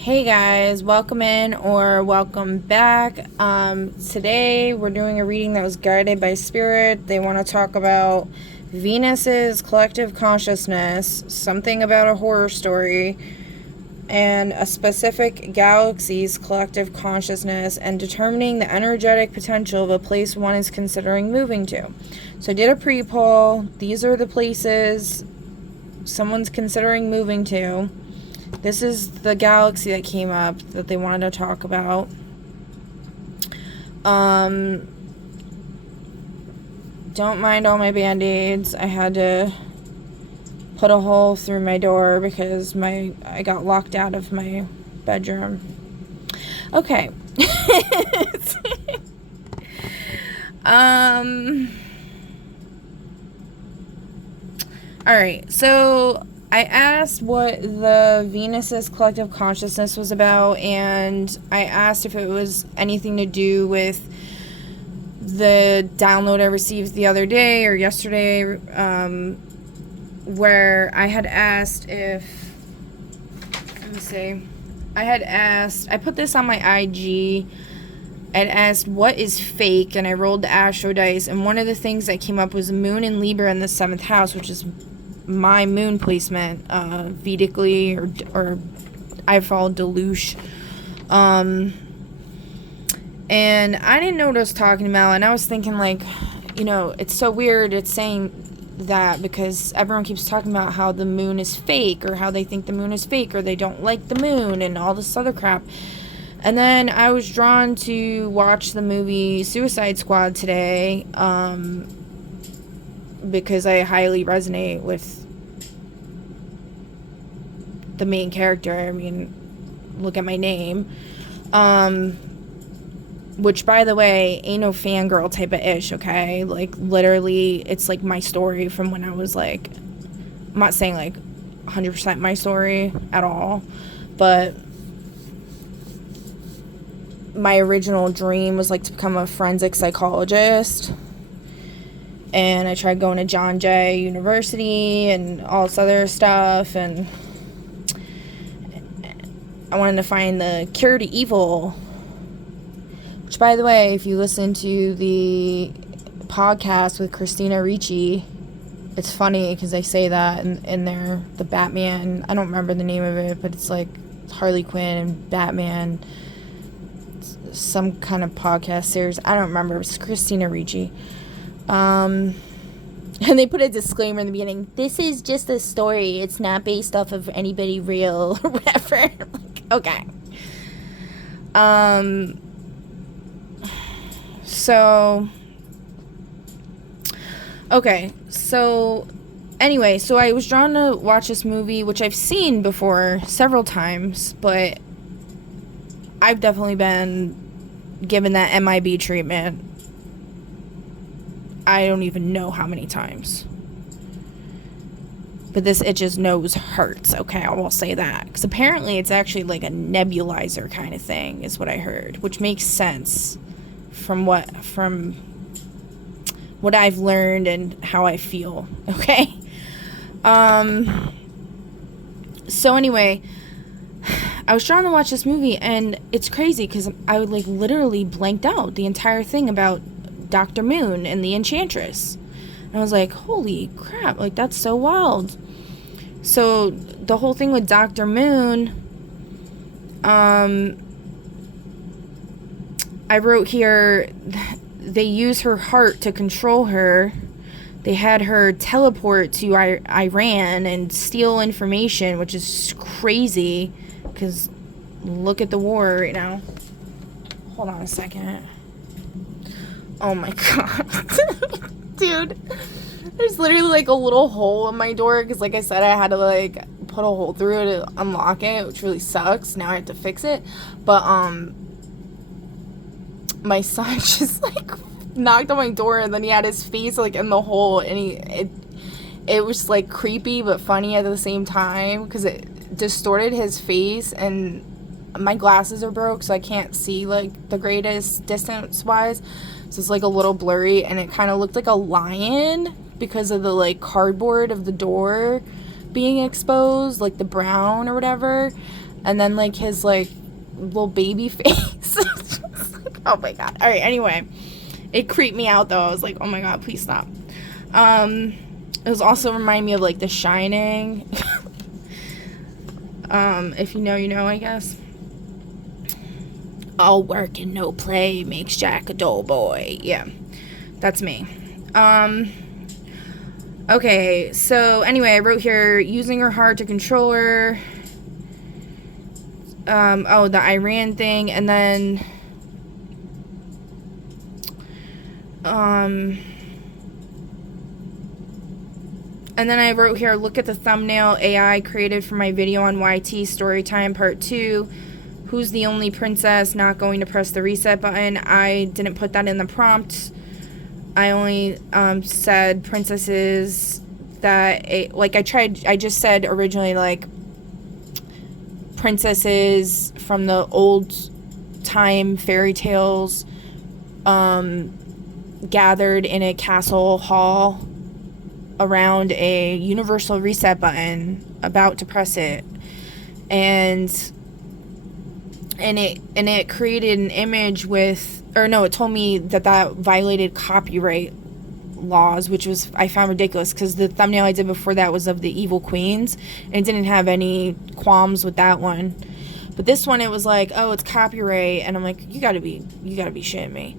Hey guys, welcome in or welcome back. Today we're doing a reading that was guided by Spirit. They want to talk about Venus's collective consciousness, something about a horror story, and a specific galaxy's collective consciousness, and determining the energetic potential of a place one is considering moving to. So I did a pre-poll. These are the places someone's considering moving to. This is the galaxy that came up that they wanted to talk about. Don't mind all my band-aids. I had to put a hole through my door because I got locked out of my bedroom. Okay. Alright, so I asked what the Venus's collective consciousness was about, and I asked if it was anything to do with the download I received the other day or yesterday, where I had asked if, let me see, I put this on my IG, I'd asked what is fake, and I rolled the astro dice, and one of the things that came up was the moon in Libra in the 7th house, which is my moon placement, Vedically, or I follow Deluge. And I didn't know what I was talking about, and I was thinking, like, it's so weird it's saying that because everyone keeps talking about how the moon is fake, or how they think the moon is fake, or they don't like the moon, and all this other crap. And then I was drawn to watch the movie Suicide Squad today, because I highly resonate with the main character. I mean, look at my name. Which, by the way, ain't no fangirl type of ish, okay? Like, literally, it's like my story from when I was like, I'm not saying like 100% my story at all, but my original dream was like to become a forensic psychologist. And I tried going to John Jay University and all this other stuff, and I wanted to find the cure to evil. Which, by the way, if you listen to the podcast with Christina Ricci, it's funny because they say that in there, the Batman, I don't remember the name of it, but it's like Harley Quinn and Batman, some kind of podcast series. I don't remember. It's Christina Ricci. And they put a disclaimer in the beginning. This is just a story. It's not based off of anybody real or whatever. Like, okay. So anyway, so I was drawn to watch this movie, which I've seen before several times, but I've definitely been given that MIB treatment. I don't even know how many times. But this itches nose hurts, okay? I will say that. Because apparently it's actually like a nebulizer kind of thing, is what I heard. Which makes sense from what I've learned and how I feel, okay? So anyway, I was trying to watch this movie, and it's crazy because I would like literally blanked out the entire thing about Dr. Moon and the Enchantress. And I was like, holy crap, like that's so wild. So the whole thing with Dr. Moon, I wrote here, they use her heart to control her. They had her teleport to Iran and steal information, which is crazy because look at the war right now. Hold on a second. Oh my god. Dude, there's literally like a little hole in my door because, like I said, I had to like put a hole through it to unlock it, which really sucks. Now I have to fix it. But my son just like knocked on my door, and then he had his face like in the hole, and it was like creepy but funny at the same time because it distorted his face, and my glasses are broke, so I can't see like the greatest distance wise. So it's like a little blurry, and it kind of looked like a lion because of the like cardboard of the door, being exposed, like the brown or whatever, and then like his like little baby face. Like, oh my god. All right, anyway, it creeped me out though. I was like, oh my god, please stop. It was also reminding me of like The Shining. If you know, you know, I guess. All work and no play makes Jack a dull boy. Yeah, that's me. Okay, so anyway, I wrote here, using her heart to control her. Oh, the Iran thing, and then, and then I wrote here, look at the thumbnail AI created for my video on YT Storytime Part 2. Who's the only princess not going to press the reset button? I didn't put that in the prompt. I only said princesses that, I just said originally, like, princesses from the old time fairy tales gathered in a castle hall around a universal reset button, about to press it, and it created an image with, or no, it told me that violated copyright laws, which was, I found ridiculous, because the thumbnail I did before that was of the evil queens, and it didn't have any qualms with that one. But this one, it was like, oh, it's copyright, and I'm like, you gotta be shitting me.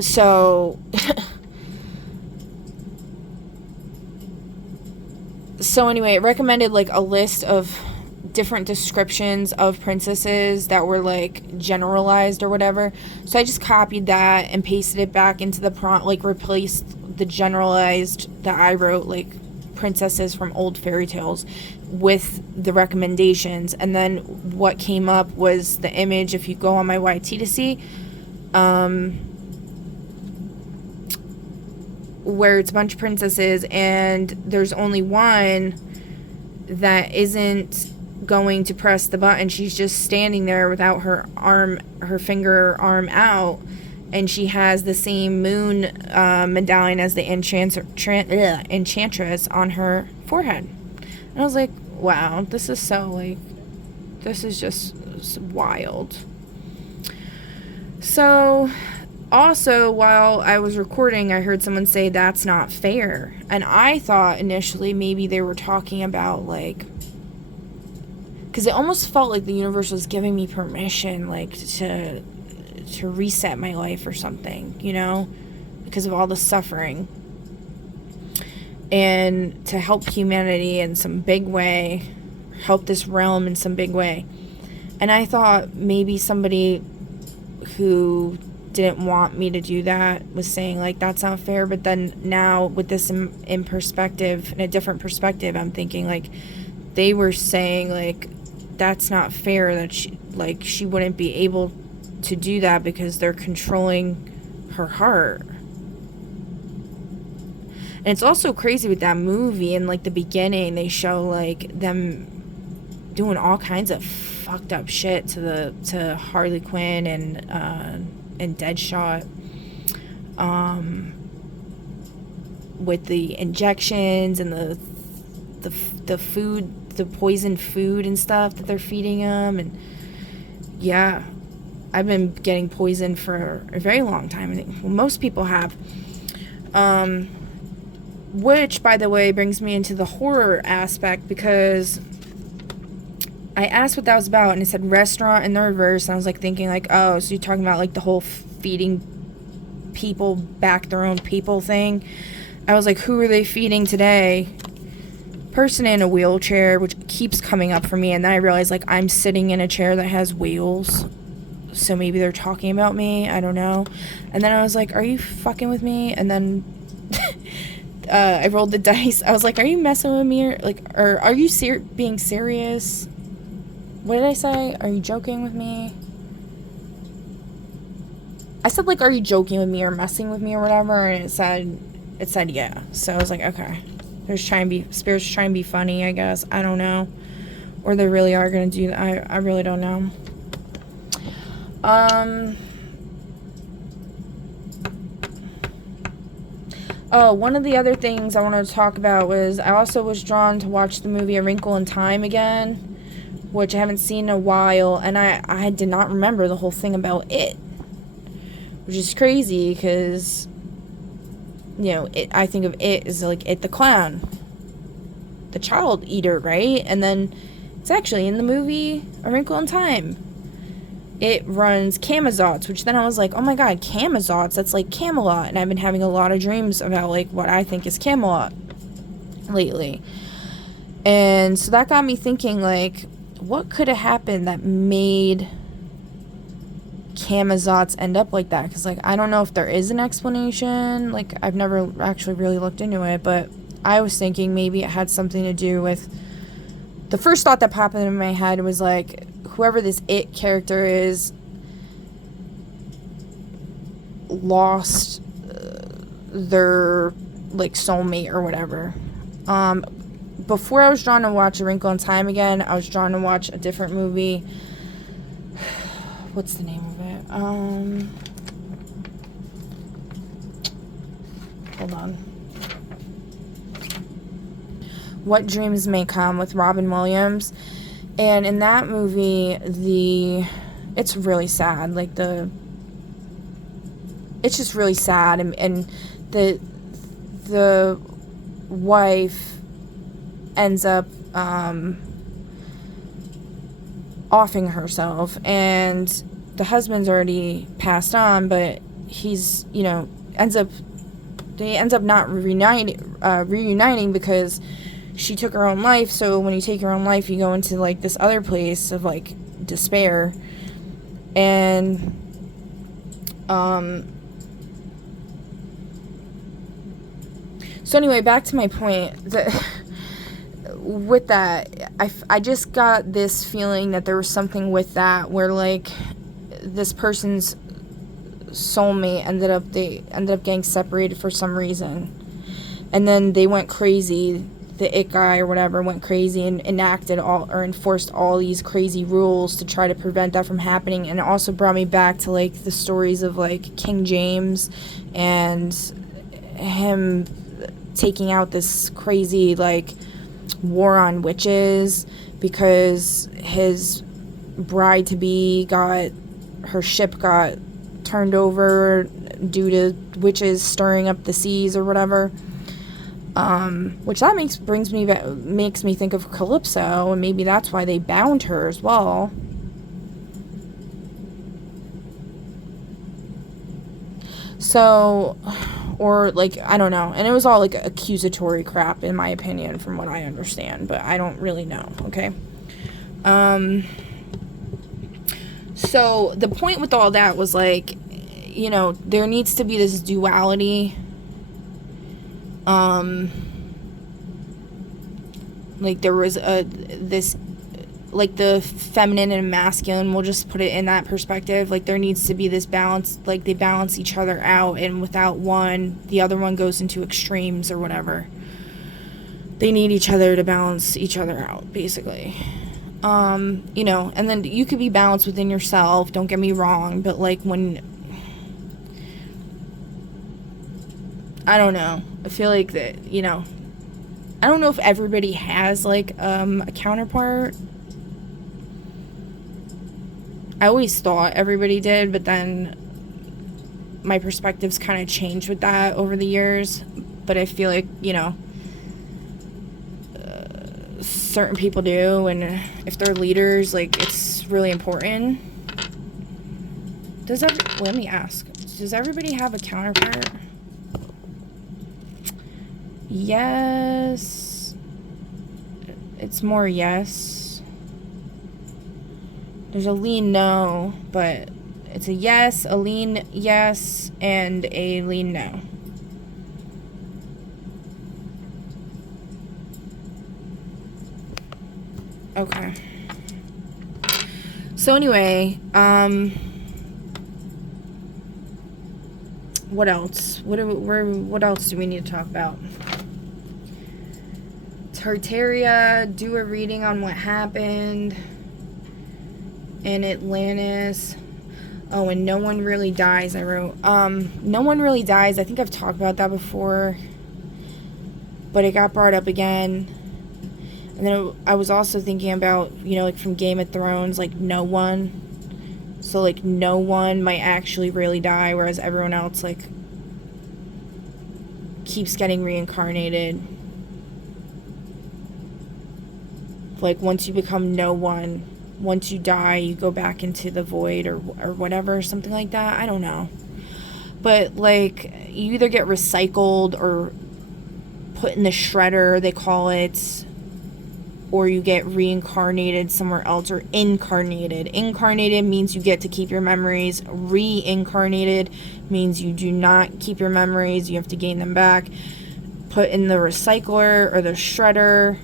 So anyway, it recommended like a list of different descriptions of princesses that were like generalized or whatever. So I just copied that and pasted it back into the prompt, like replaced the generalized that I wrote, like princesses from old fairy tales, with the recommendations. And then what came up was the image, if you go on my YT to see, where it's a bunch of princesses and there's only one that isn't going to press the button. She's just standing there without her finger arm out, and she has the same moon medallion as the enchantress on her forehead. And I was like, wow, this is just wild. So also, while I was recording, I heard someone say that's not fair. And I thought initially maybe they were talking about, like, because it almost felt like the universe was giving me permission, like, to reset my life or something, you know, because of all the suffering. And to help humanity in some big way, help this realm in some big way. And I thought maybe somebody who didn't want me to do that was saying, like, that's not fair. But then now with this in perspective, in a different perspective, I'm thinking, like, they were saying, like, that's not fair, that she wouldn't be able to do that because they're controlling her heart. And it's also crazy with that movie, in like the beginning they show like them doing all kinds of fucked up shit to Harley Quinn and Deadshot, with the injections and the food, the poisoned food and stuff that they're feeding them. And yeah, I've been getting poisoned for a very long time. I think, well, most people have. Which, by the way, brings me into the horror aspect, because I asked what that was about, and it said restaurant in the reverse, and I was like thinking, like, oh, so you're talking about like the whole feeding people back their own people thing. I was like, who are they feeding today? Person in a wheelchair, which keeps coming up for me, and then I realized, like, I'm sitting in a chair that has wheels, so maybe they're talking about me, I don't know. And then I was like, are you fucking with me? And then I rolled the dice. I was like, are you messing with me, or are you being serious? What did I say? Are you joking with me? I said, like, are you joking with me or messing with me or whatever, and it said yeah. So I was like, okay, spirits trying to be funny, I guess. I don't know, or they really are gonna do that. I really don't know. Oh, one of the other things I wanted to talk about was I also was drawn to watch the movie A Wrinkle in Time again, which I haven't seen in a while, and I did not remember the whole thing about it, which is crazy because, you know, I think of it as like It the Clown, the child eater, right? And then it's actually in the movie A Wrinkle in Time. It runs Camazotz, which then I was like, oh my god, Camazotz, that's like Camelot. And I've been having a lot of dreams about like what I think is Camelot lately. And so that got me thinking, like, what could have happened that made Camazotz end up like that? Because, like, I don't know if there is an explanation. Like, I've never actually really looked into it, but I was thinking maybe it had something to do with... The first thought that popped into my head was, like, whoever this It character is lost their, like, soulmate or whatever. Before I was drawn to watch A Wrinkle in Time again, I was drawn to watch a different movie. What's the name of it? Hold on. What Dreams May Come with Robin Williams. And in that movie, it's really sad. Like, it's just really sad. And the wife ends up offing herself, and the husband's already passed on, but he's, you know, ends up not reuniting because she took her own life. So when you take your own life, you go into like this other place of like despair. And so anyway, back to my point, that with that, I just got this feeling that there was something with that where like this person's soulmate ended up getting separated for some reason, and then they went crazy. The It guy or whatever went crazy and enforced all these crazy rules to try to prevent that from happening. And it also brought me back to like the stories of like King James and him taking out this crazy like war on witches because his bride-to-be her ship got turned over due to witches stirring up the seas or whatever. Which that makes me think of Calypso, and maybe that's why they bound her as well. So, or like, I don't know. And it was all like accusatory crap, in my opinion, from what I understand, but I don't really know, okay? So the point with all that was like, you know, there needs to be this duality. Like there was this, like the feminine and masculine, we'll just put it in that perspective. Like there needs to be this balance, like they balance each other out, and without one, the other one goes into extremes or whatever. They need each other to balance each other out, basically. You know, and then you could be balanced within yourself, don't get me wrong, but like when, I don't know, I feel like that, you know, I don't know if everybody has like a counterpart. I always thought everybody did, but then my perspectives kind of changed with that over the years. But I feel like, you know, certain people do, and if they're leaders, like, it's really important. Let me ask, does everybody have a counterpart? Yes. It's more yes. There's a lean no, but it's a yes, a lean yes, and a lean no. Okay. So anyway, what else? What else do we need to talk about? Tartaria, do a reading on what happened in Atlantis. Oh, and no one really dies, I wrote. No one really dies. I think I've talked about that before, but it got brought up again. And then I was also thinking about, you know, like from Game of Thrones, like no one. So, like, no one might actually really die, whereas everyone else, like, keeps getting reincarnated. Like, once you become no one, once you die, you go back into the void or whatever, something like that. I don't know. But, like, you either get recycled or put in the shredder, they call it, or you get reincarnated somewhere else, or incarnated. Incarnated means you get to keep your memories. Reincarnated means you do not keep your memories. You have to gain them back. Put in the recycler or the shredder.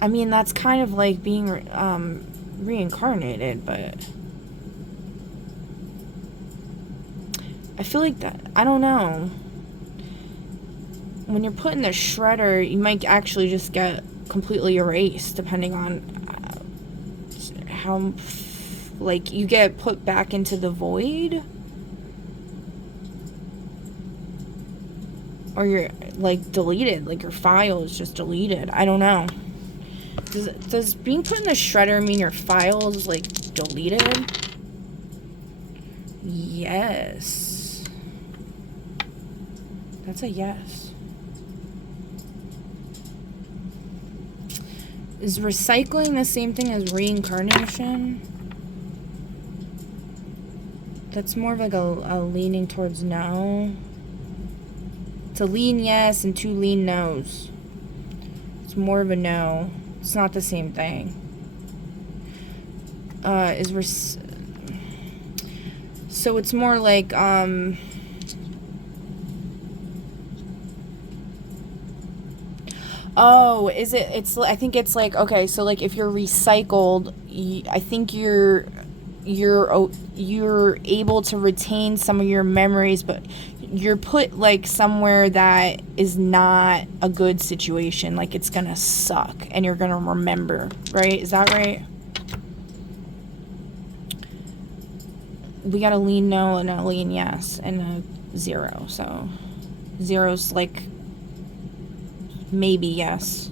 I mean, that's kind of like being reincarnated, but I feel like that, I don't know. When you're put in the shredder, you might actually just get completely erased, depending on how, like, you get put back into the void, or you're, like, deleted, like your file is just deleted. I don't know. Does being put in the shredder mean your file is, like, deleted? Yes. That's a yes. Is recycling the same thing as reincarnation? That's more of like a leaning towards no. It's a lean yes and 2 lean no's. It's more of a no. It's not the same thing. So it's more like, oh, is it? I think it's like, okay, so like if you're recycled, I think you're able to retain some of your memories, but you're put like somewhere that is not a good situation. Like it's gonna suck, and you're gonna remember, right? Is that right? We got a lean no and a lean yes and a 0. So 0's like maybe yes.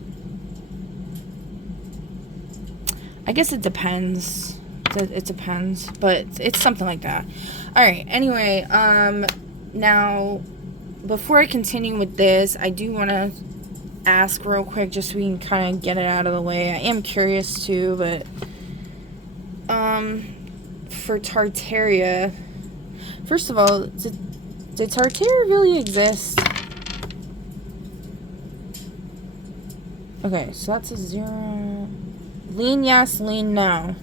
I guess it depends. It depends, but it's something like that. All right. Anyway, now before I continue with this, I do want to ask real quick, just so we can kind of get it out of the way. I am curious too, but for Tartaria, first of all, did Tartaria really exist? Okay, so that's a 0. Lean yes, lean no.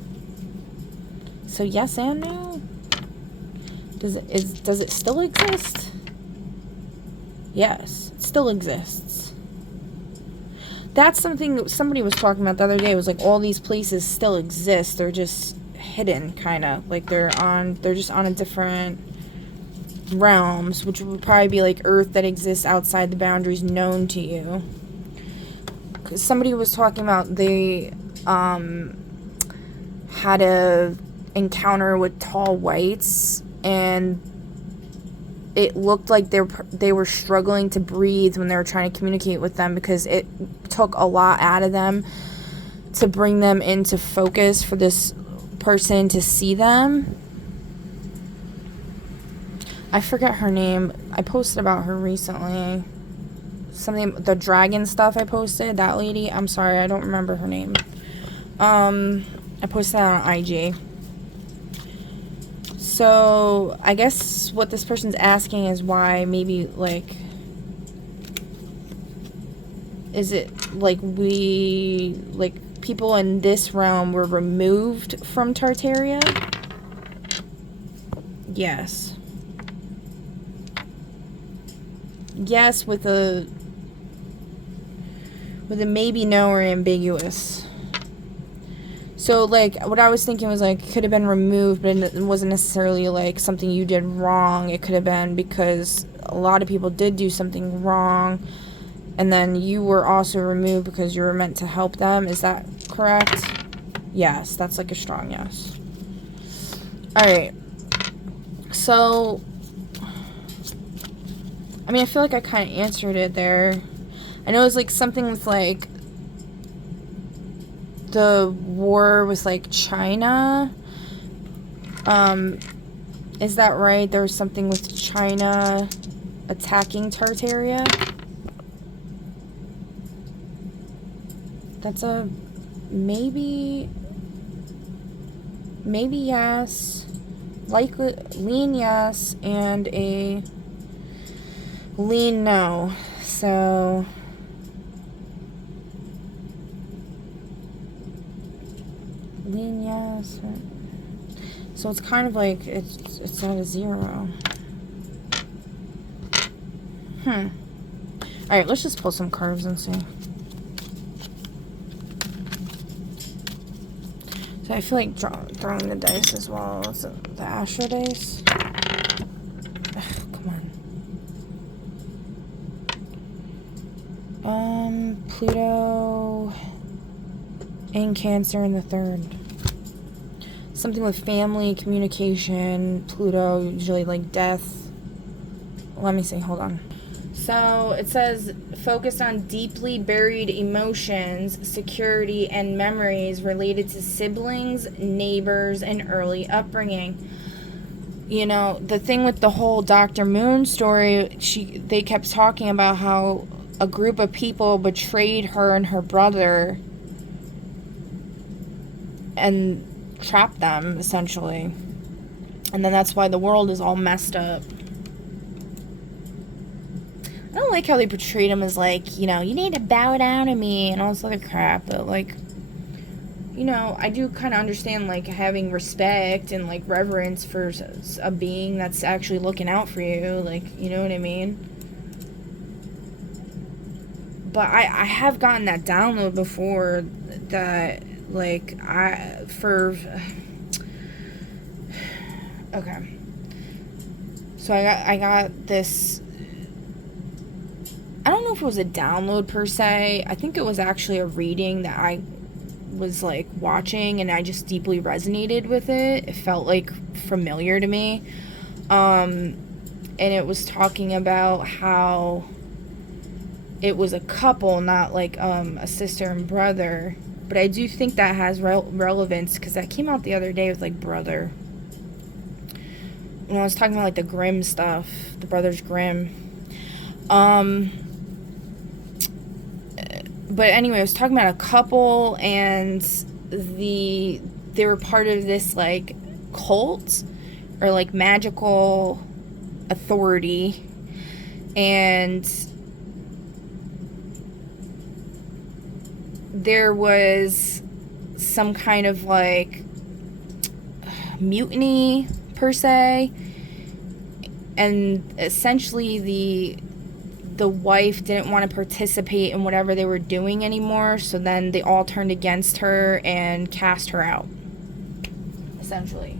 So yes and no? Does it still exist? Yes, it still exists. That's something somebody was talking about the other day. It was like all these places still exist. They're just hidden, kind of. Like they're just on a different realms, which would probably be like Earth that exists outside the boundaries known to you. Because somebody was talking about they had a encounter with tall whites, and it looked like they were struggling to breathe when they were trying to communicate with them, because it took a lot out of them to bring them into focus for this person to see them. I forget her name. I posted about her recently. Something, the dragon stuff I posted, that lady. I'm sorry, I don't remember her name. I posted that on IG. So, I guess what this person's asking is why maybe, like, is it, like, people in this realm were removed from Tartaria? Yes. Yes, with a maybe, no, or ambiguous. So, like, what I was thinking was, like, it could have been removed, but it wasn't necessarily, like, something you did wrong. It could have been because a lot of people did do something wrong, and then you were also removed because you were meant to help them. Is that correct? Yes, that's like a strong yes. Alright. So, I mean, I feel like I kind of answered it there. I know it was like something with like the war with like China. Is that right? There was something with China attacking Tartaria. That's a maybe yes, likely lean yes, and a lean no. So lean yes. So it's kind of like it's at a 0. Alright, let's just pull some cards and see. So I feel like throwing the dice as well. Is it the Astro dice? Ugh, come on. Pluto in Cancer in the 3rd. Something with family, communication, Pluto, usually like death. Let me see, hold on. So it says, focused on deeply buried emotions, security, and memories related to siblings, neighbors, and early upbringing. You know, the thing with the whole Dr. Moon story, they kept talking about how a group of people betrayed her and her brother and trapped them, essentially. And then that's why the world is all messed up. I don't like how they portrayed him as like, you know, you need to bow down to me and all this other crap, but like, you know, I do kind of understand like having respect and like reverence for a being that's actually looking out for you, like, you know what I mean? But I have gotten that download before that, like, okay. So I got this, I don't know if it was a download per se. I think it was actually a reading that I was like watching and I just deeply resonated with it. It felt like familiar to me. And it was talking about how it was a couple, not like a sister and brother. But I do think that has relevance because that came out the other day with like brother. When I was talking about like the Grimm stuff, the Brothers Grimm. But anyway, I was talking about a couple, and they were part of this like cult or like magical authority, and there was some kind of like mutiny per se, and essentially the wife didn't want to participate in whatever they were doing anymore, so then they all turned against her and cast her out, essentially.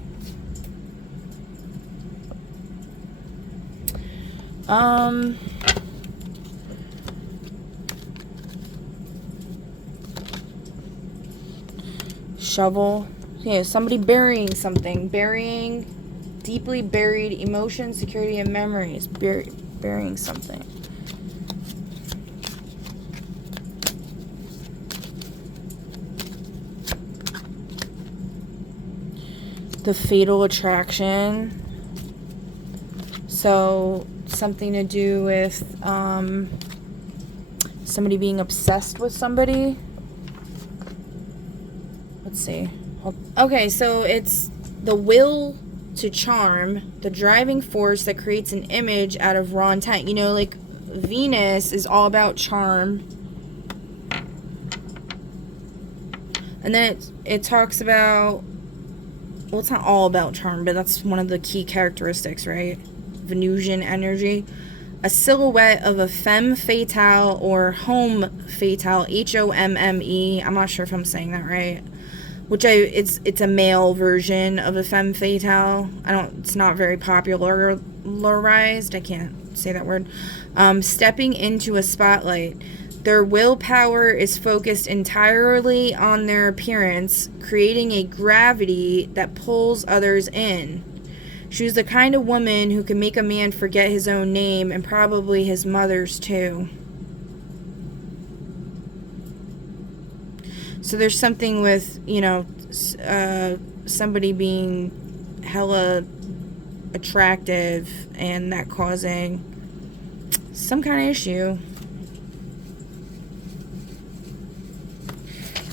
Shovel. Yeah, somebody burying something. Burying deeply buried emotions, security, and memories. Burying something. The Fatal Attraction. So something to do with somebody being obsessed with somebody. Let's see. Okay, so it's the will to charm, the driving force that creates an image out of raw intent. You know, like Venus is all about charm. And then it talks about, well, it's not all about charm, but that's one of the key characteristics, right? Venusian energy. A silhouette of a femme fatale or homme fatale, Homme. I'm not sure if I'm saying that right. It's a male version of a femme fatale. It's not very popularized. I can't say that word. Stepping into a spotlight. Their willpower is focused entirely on their appearance, creating a gravity that pulls others in. She was the kind of woman who could make a man forget his own name, and probably his mother's too. So there's something with, you know, somebody being hella attractive and that causing some kind of issue.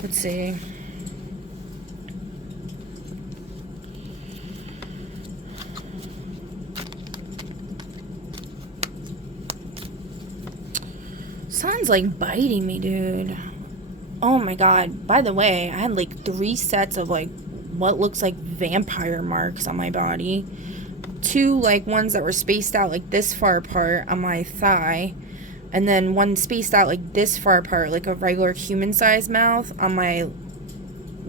Let's see. Sounds like biting me, dude. Oh my god. By the way, I had like 3 sets of like what looks like vampire marks on my body. 2 like ones that were spaced out like this far apart on my thigh. And then 1 spaced out like this far apart, like a regular human-sized mouth on my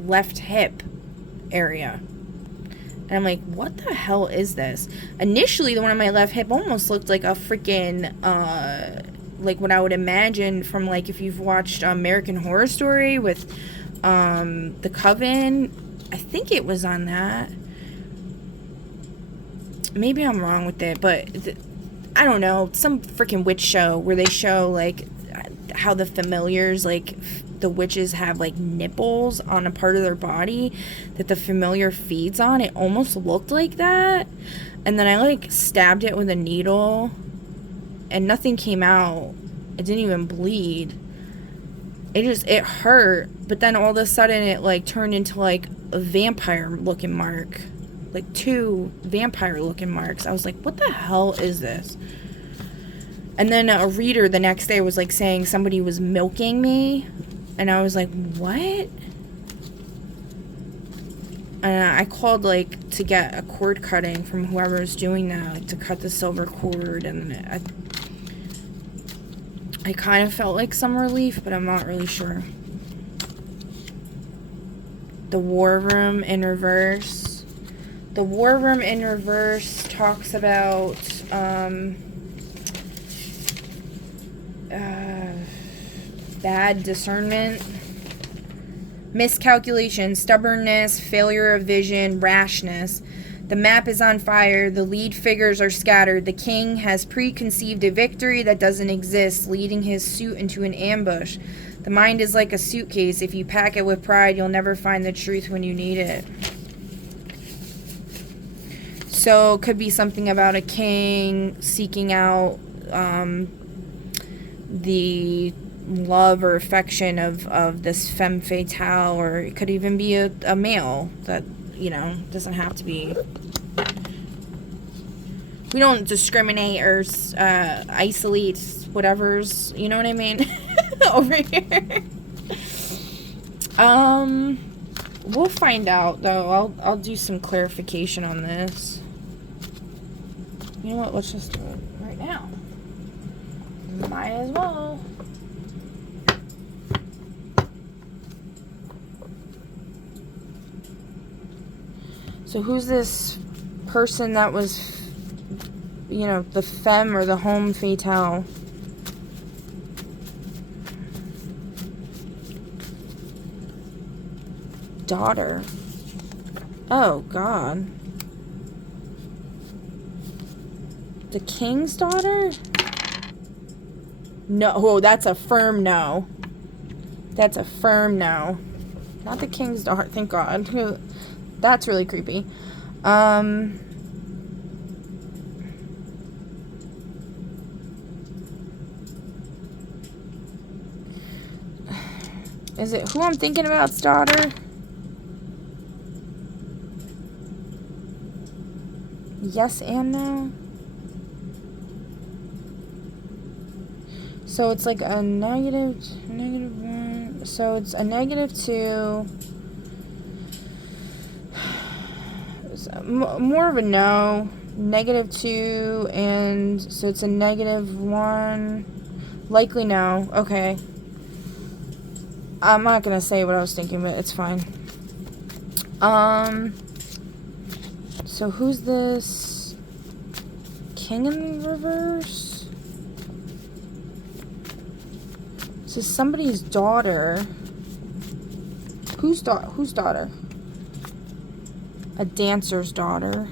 left hip area. And I'm like, what the hell is this? Initially, the one on my left hip almost looked like a freaking, like what I would imagine from, like, if you've watched American Horror Story with The Coven. I think it was on that. Maybe I'm wrong with it, but I don't know, some freaking witch show where they show, like, how the familiars, like, the witches have, like, nipples on a part of their body that the familiar feeds on. It almost looked like that. And then I, like, stabbed it with a needle, and nothing came out. It didn't even bleed. It hurt, but then all of a sudden it, like, turned into, like, a vampire-looking mark. Like 2 vampire-looking marks. I was like, what the hell is this? And then a reader the next day was, like, saying somebody was milking me. And I was like, what? And I called, like, to get a cord cutting from whoever was doing that, like, to cut the silver cord. And I kind of felt like some relief, but I'm not really sure. The War Room in Reverse. The War Room in Reverse talks about bad discernment, miscalculation, stubbornness, failure of vision, rashness. The map is on fire. The lead figures are scattered. The king has preconceived a victory that doesn't exist, leading his suit into an ambush. The mind is like a suitcase. If you pack it with pride, you'll never find the truth when you need it. So it could be something about a king seeking out the love or affection of this femme fatale, or it could even be a male that, you know, doesn't have to be. We don't discriminate or isolate whatever's, you know what I mean, over here. We'll find out, though. I'll do some clarification on this. You know what? Let's just do it right now. Might as well. So who's this person that was, you know, the femme or the homme fatale? Daughter. Oh, God. The king's daughter? No. Oh, that's a firm no. That's a firm no. Not the king's daughter. Thank God. That's really creepy. Is it who I'm thinking about's daughter? Yes and no? So it's like a negative 1. So it's a -2. More of a no. -2, and so it's a -1. Likely no. Okay. I'm not gonna say what I was thinking, but it's fine. So who's this king in reverse? This is somebody's daughter. Whose daughter? A dancer's daughter.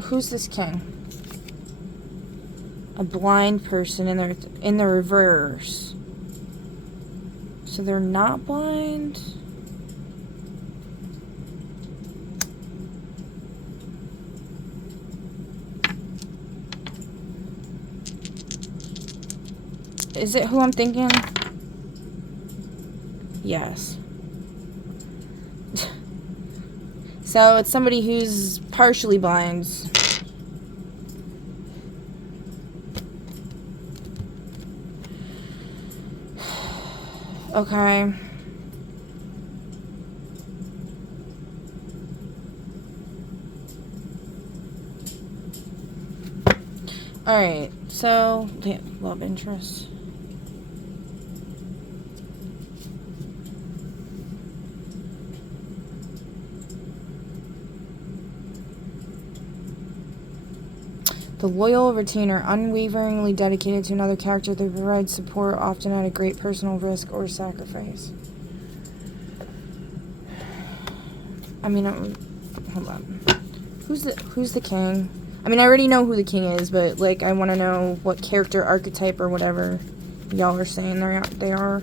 Who's this king? A blind person in the reverse. So they're not blind? Is it who I'm thinking? Yes. So it's somebody who's partially blind. Okay. Alright, so love interest. The loyal retainer, unwaveringly dedicated to another character, they provide support often at a great personal risk or sacrifice. I mean, hold on. Who's the king? I mean, I already know who the king is, but like, I want to know what character archetype or whatever y'all are saying they are.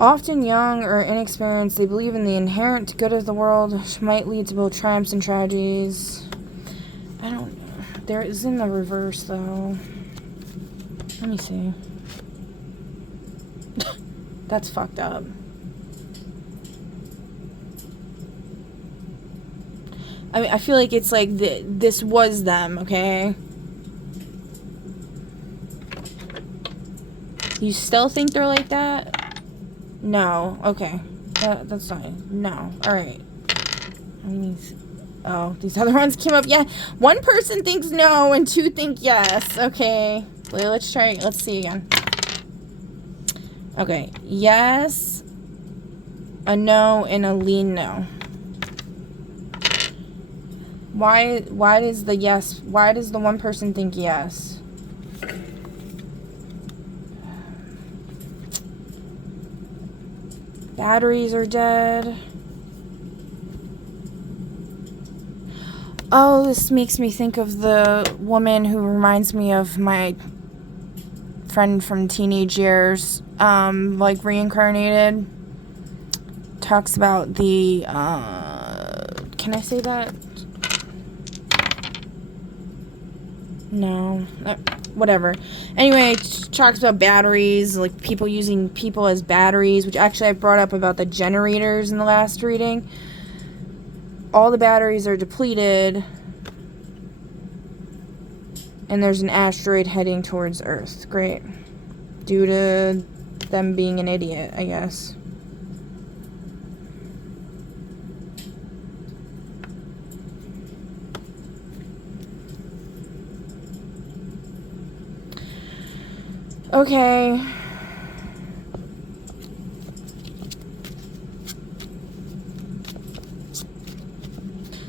Often young or inexperienced, they believe in the inherent good of the world, which might lead to both triumphs and tragedies. I don't know. There is in the reverse, though. Let me see. That's fucked up. I mean, I feel like it's like this was them, okay? You still think they're like that? No. Okay. That's fine. No. Alright. Oh, these other ones came up. Yeah. One person thinks no and two think yes. Okay. Let's try. Let's see again. Okay. Yes. A no and a lean no. Why does the yes... Why does the one person think yes? Batteries are dead. Oh, this makes me think of the woman who reminds me of my friend from teenage years, like reincarnated. Talks about the, can I say that? No. Whatever. Anyway, talks about batteries, like people using people as batteries, which actually I brought up about the generators in the last reading. All the batteries are depleted, and there's an asteroid heading towards Earth. Great. Due to them being an idiot, I guess. Okay.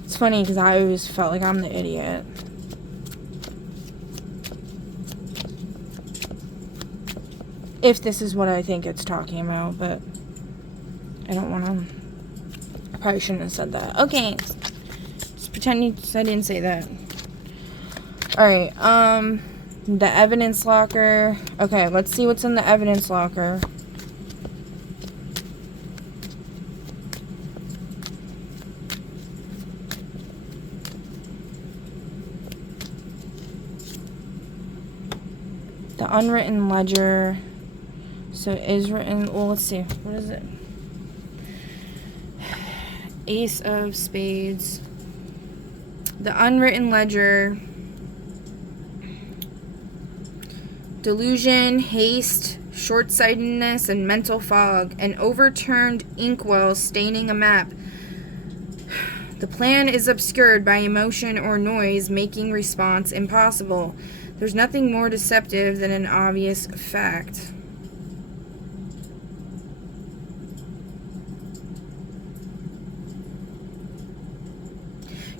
It's funny because I always felt like I'm the idiot. If this is what I think it's talking about, but I don't want to. I probably shouldn't have said that. Okay. Just pretend I didn't say that. Alright, the evidence locker. Okay, let's see what's in the evidence locker. The unwritten ledger. So is written. Well, let's see. What is it? Ace of Spades. The unwritten ledger. Delusion, haste, short-sightedness, and mental fog. An overturned inkwell staining a map. The plan is obscured by emotion or noise, making response impossible. There's nothing more deceptive than an obvious fact.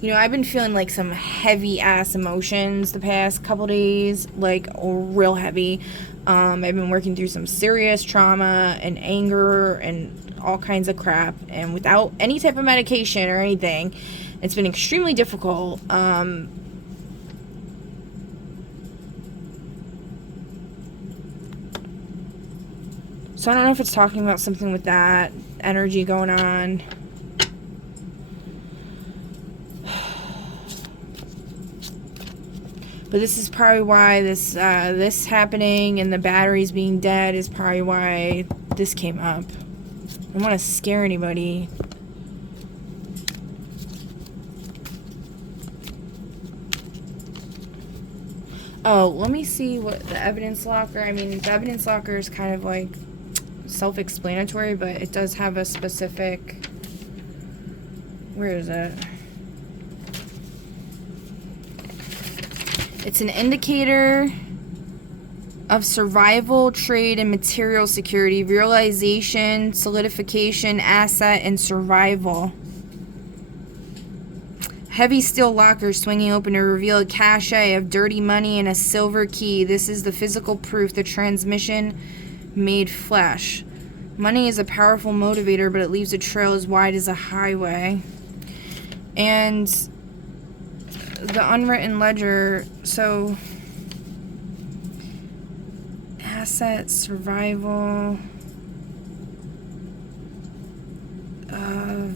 You know, I've been feeling like some heavy ass emotions the past couple days, like real heavy. I've been working through some serious trauma and anger and all kinds of crap, and without any type of medication or anything, it's been extremely difficult. So I don't know if it's talking about something with that energy going on. But this is probably why this happening and the batteries being dead is probably why this came up. I don't want to scare anybody. Oh, let me see what the evidence locker... I mean, the evidence locker is kind of like self-explanatory, but it does have a specific... Where is it? It's an indicator of survival, trade, and material security, realization, solidification, asset, and survival. Heavy steel locker swinging open to reveal a cache of dirty money and a silver key. This is the physical proof, the transmission made flesh. Money is a powerful motivator, but it leaves a trail as wide as a highway. And the unwritten ledger, so asset, survival,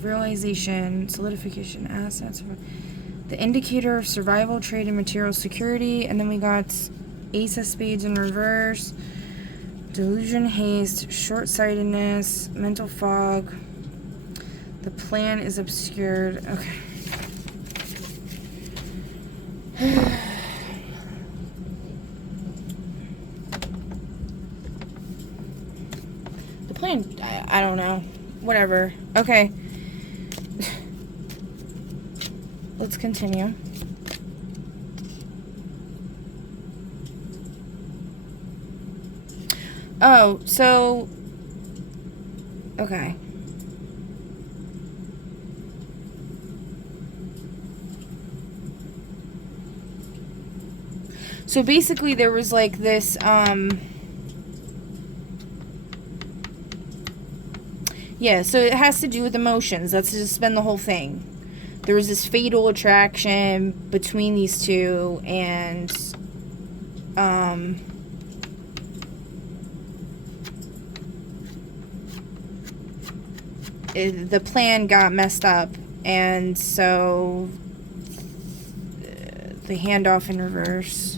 realization, solidification, assets, the indicator of survival, trade, and material security. And then we got ace of spades in reverse, delusion, haste, short-sightedness, mental fog, the plan is obscured. Okay. The plan, I don't know. Whatever. Okay. Let's continue. Oh, so... Okay. So basically there was like this, yeah, so it has to do with emotions. That's just been the whole thing. There was this fatal attraction between these two, and, the plan got messed up, and so the handoff in reverse.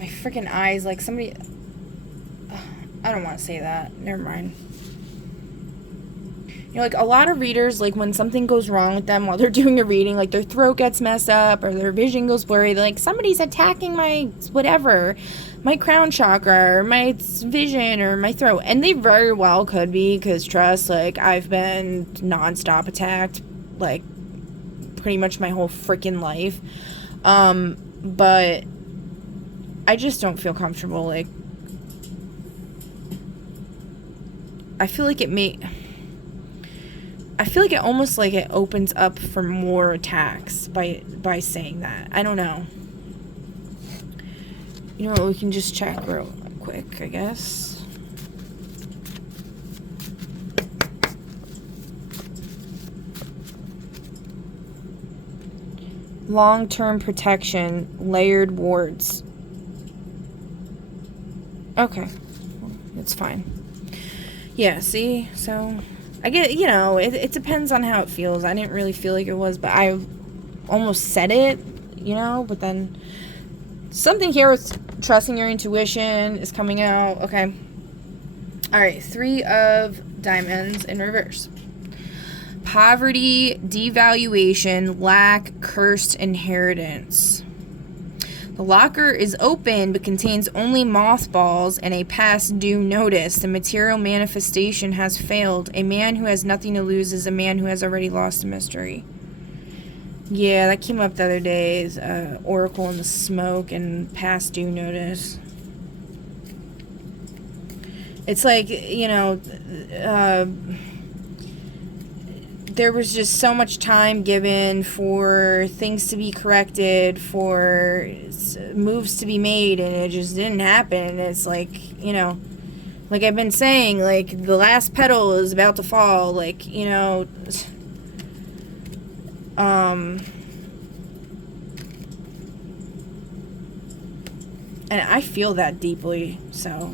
My freaking eyes, like somebody... I don't want to say that. Never mind. You know, like, a lot of readers, like, when something goes wrong with them while they're doing a reading, like, their throat gets messed up, or their vision goes blurry, they're like, somebody's attacking my whatever, my crown chakra, or my vision, or my throat. And they very well could be, because, trust, like, I've been nonstop attacked, like, pretty much my whole freaking life. But I just don't feel comfortable, like, I feel like it almost like it opens up for more attacks by saying that. I don't know. You know what, we can just check real quick, I guess. Long-term protection, layered wards. Okay, it's fine. Yeah, see? So, I get, you know, it depends on how it feels. I didn't really feel like it was, but I almost said it, you know? But then, something here with trusting your intuition is coming out. Okay. Alright, 3 of diamonds in reverse. Poverty, devaluation, lack, cursed inheritance. The locker is open but contains only mothballs and a past due notice. The material manifestation has failed. A man who has nothing to lose is a man who has already lost a mystery. Yeah, that came up the other day. Is, Oracle in the smoke and past due notice. It's like, you know, there was just so much time given for things to be corrected, for moves to be made, and it just didn't happen. It's like, you know, like I've been saying, like, the last petal is about to fall, like, you know, and I feel that deeply, so,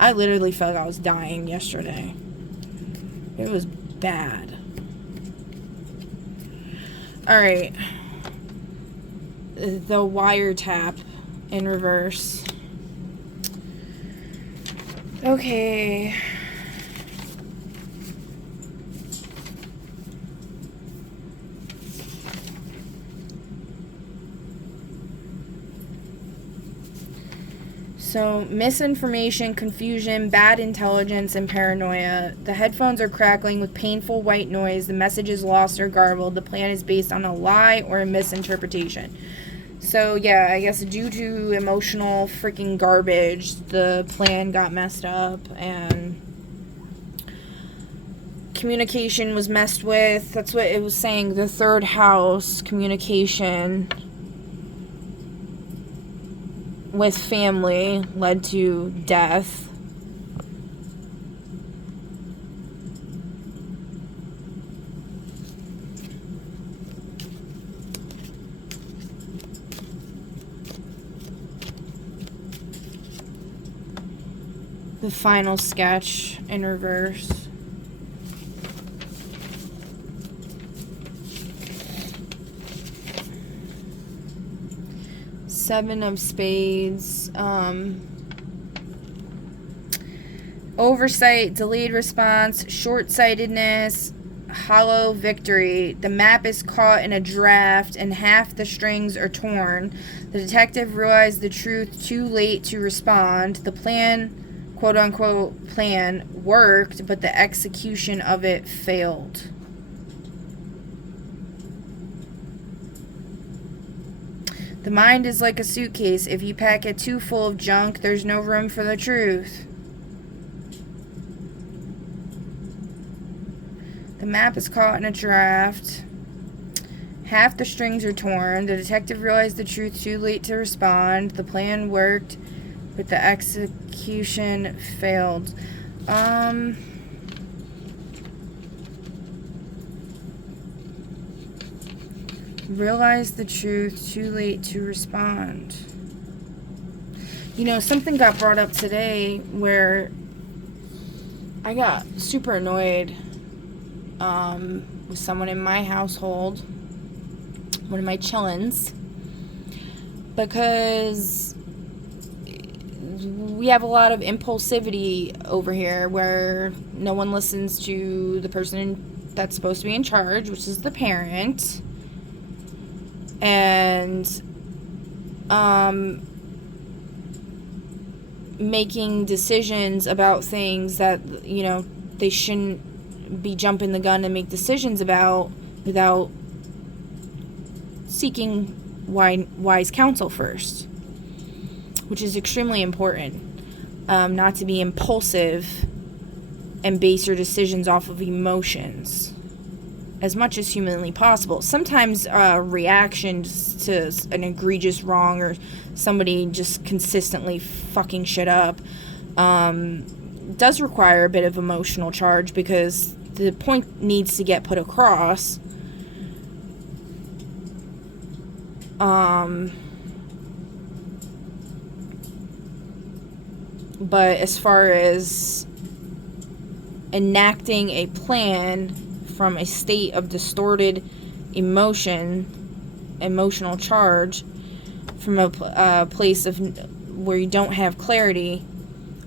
I literally felt like I was dying yesterday. It was bad. Alright. The wiretap in reverse. Okay. So, misinformation, confusion, bad intelligence, and paranoia. The headphones are crackling with painful white noise. The message is lost or garbled. The plan is based on a lie or a misinterpretation. So, yeah, I guess due to emotional freaking garbage, the plan got messed up and communication was messed with. That's what it was saying. The third house, communication with family led to death. The final sketch in reverse. Seven of Spades. Oversight, delayed response, short-sightedness, hollow victory. The map is caught in a draft and half the strings are torn. The detective realized the truth too late to respond. The plan, quote-unquote plan, worked, but the execution of it failed. The mind is like a suitcase. If you pack it too full of junk, there's no room for the truth. The map is caught in a draft. Half the strings are torn. The detective realized the truth too late to respond. The plan worked, but the execution failed. Realize the truth too late to respond. You know, something got brought up today where I got super annoyed with someone in my household, one of my chillins, because we have a lot of impulsivity over here where no one listens to the person that's supposed to be in charge, which is the parent. And making decisions about things that, you know, they shouldn't be jumping the gun and make decisions about without seeking wise counsel first, which is extremely important. Not to be impulsive and base your decisions off of emotions as much as humanly possible. Sometimes reactions to an egregious wrong or somebody just consistently fucking shit up does require a bit of emotional charge because the point needs to get put across. But as far as enacting a plan from a state of distorted emotional charge, from a place of where you don't have clarity,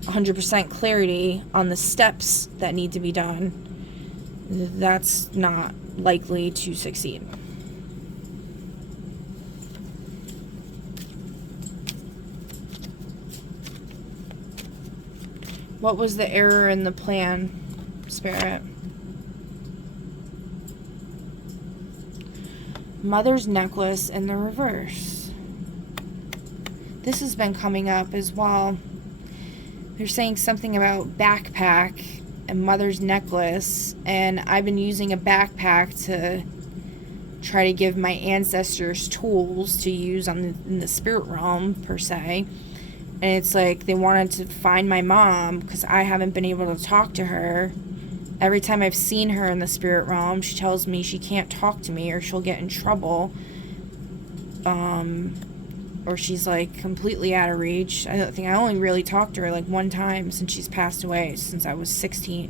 100% clarity on the steps that need to be done, that's not likely to succeed. What was the error in the plan, Spirit? mother's necklace in the reverse. This has been coming up as well. They're saying something about backpack and mother's necklace, and I've been using a backpack to try to give my ancestors tools to use in the spirit realm, per se. And it's like they wanted to find my mom because I haven't been able to talk to her. Every time I've seen her in the spirit realm, she tells me she can't talk to me or she'll get in trouble. Or she's like completely out of reach. I think I only really talked to her like one time since she's passed away, since I was 16.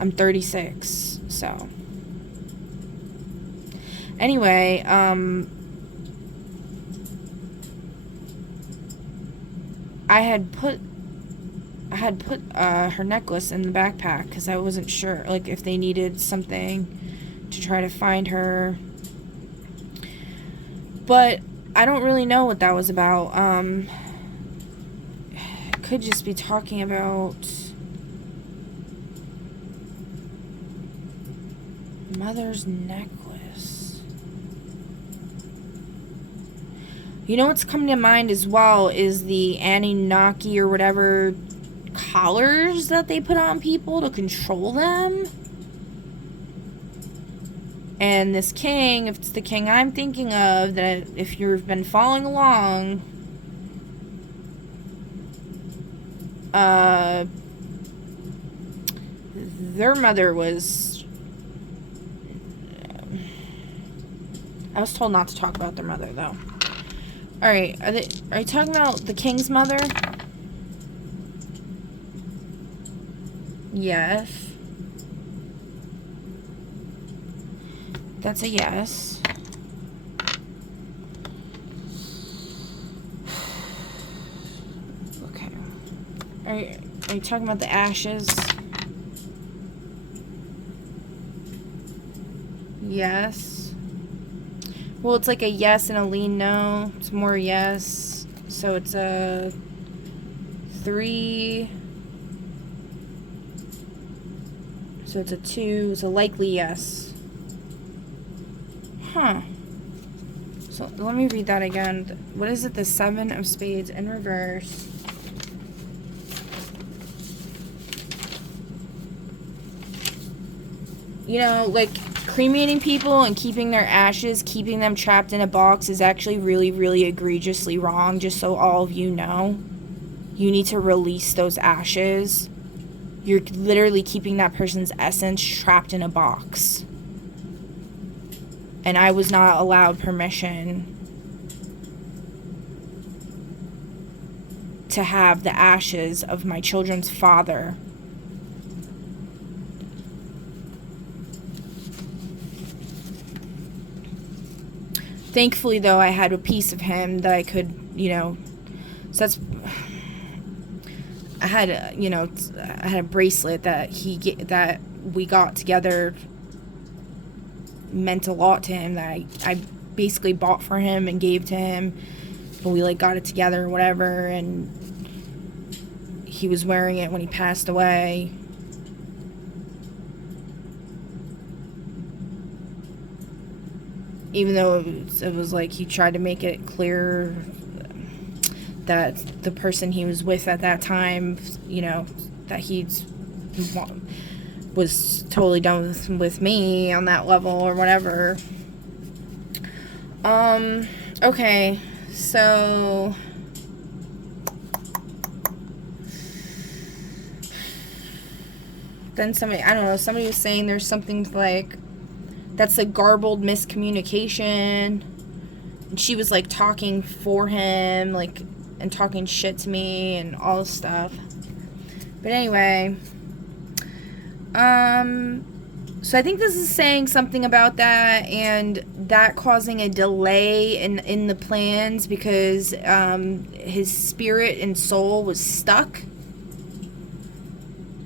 I'm 36, so. Anyway, I had put her necklace in the backpack because I wasn't sure, like, if they needed something to try to find her. But I don't really know what that was about. It could just be talking about mother's necklace. You know what's coming to mind as well is the Anunnaki or whatever collars that they put on people to control them. And this king, if it's the king I'm thinking of, that if you've been following along, their mother was, I was told not to talk about their mother, though. Alright, are you talking about the king's mother? Yes. That's a yes. Okay. Are you talking about the ashes? Yes. Well, it's like a yes and a lean no. It's more yes. So it's a 3. So it's a 2. It's a likely yes. Huh. So let me read that again. What is it? The 7 of spades in reverse. You know, like, cremating people and keeping their ashes, keeping them trapped in a box is actually really, really egregiously wrong, just so all of you know. You need to release those ashes. You're literally keeping that person's essence trapped in a box. And I was not allowed permission to have the ashes of my children's father. Thankfully, though, I had a piece of him that I could, you know, so that's, I had a bracelet that that we got together, meant a lot to him, that I basically bought for him and gave to him, but we, like, got it together or whatever, and he was wearing it when he passed away. Even though it was like he tried to make it clear that the person he was with at that time, you know, that he was totally done with me on that level or whatever. Okay, so then somebody was saying there's something like, that's a garbled miscommunication. And she was, like, talking for him, like, and talking shit to me and all this stuff. But anyway, so I think this is saying something about that, and that causing a delay in the plans because his spirit and soul was stuck.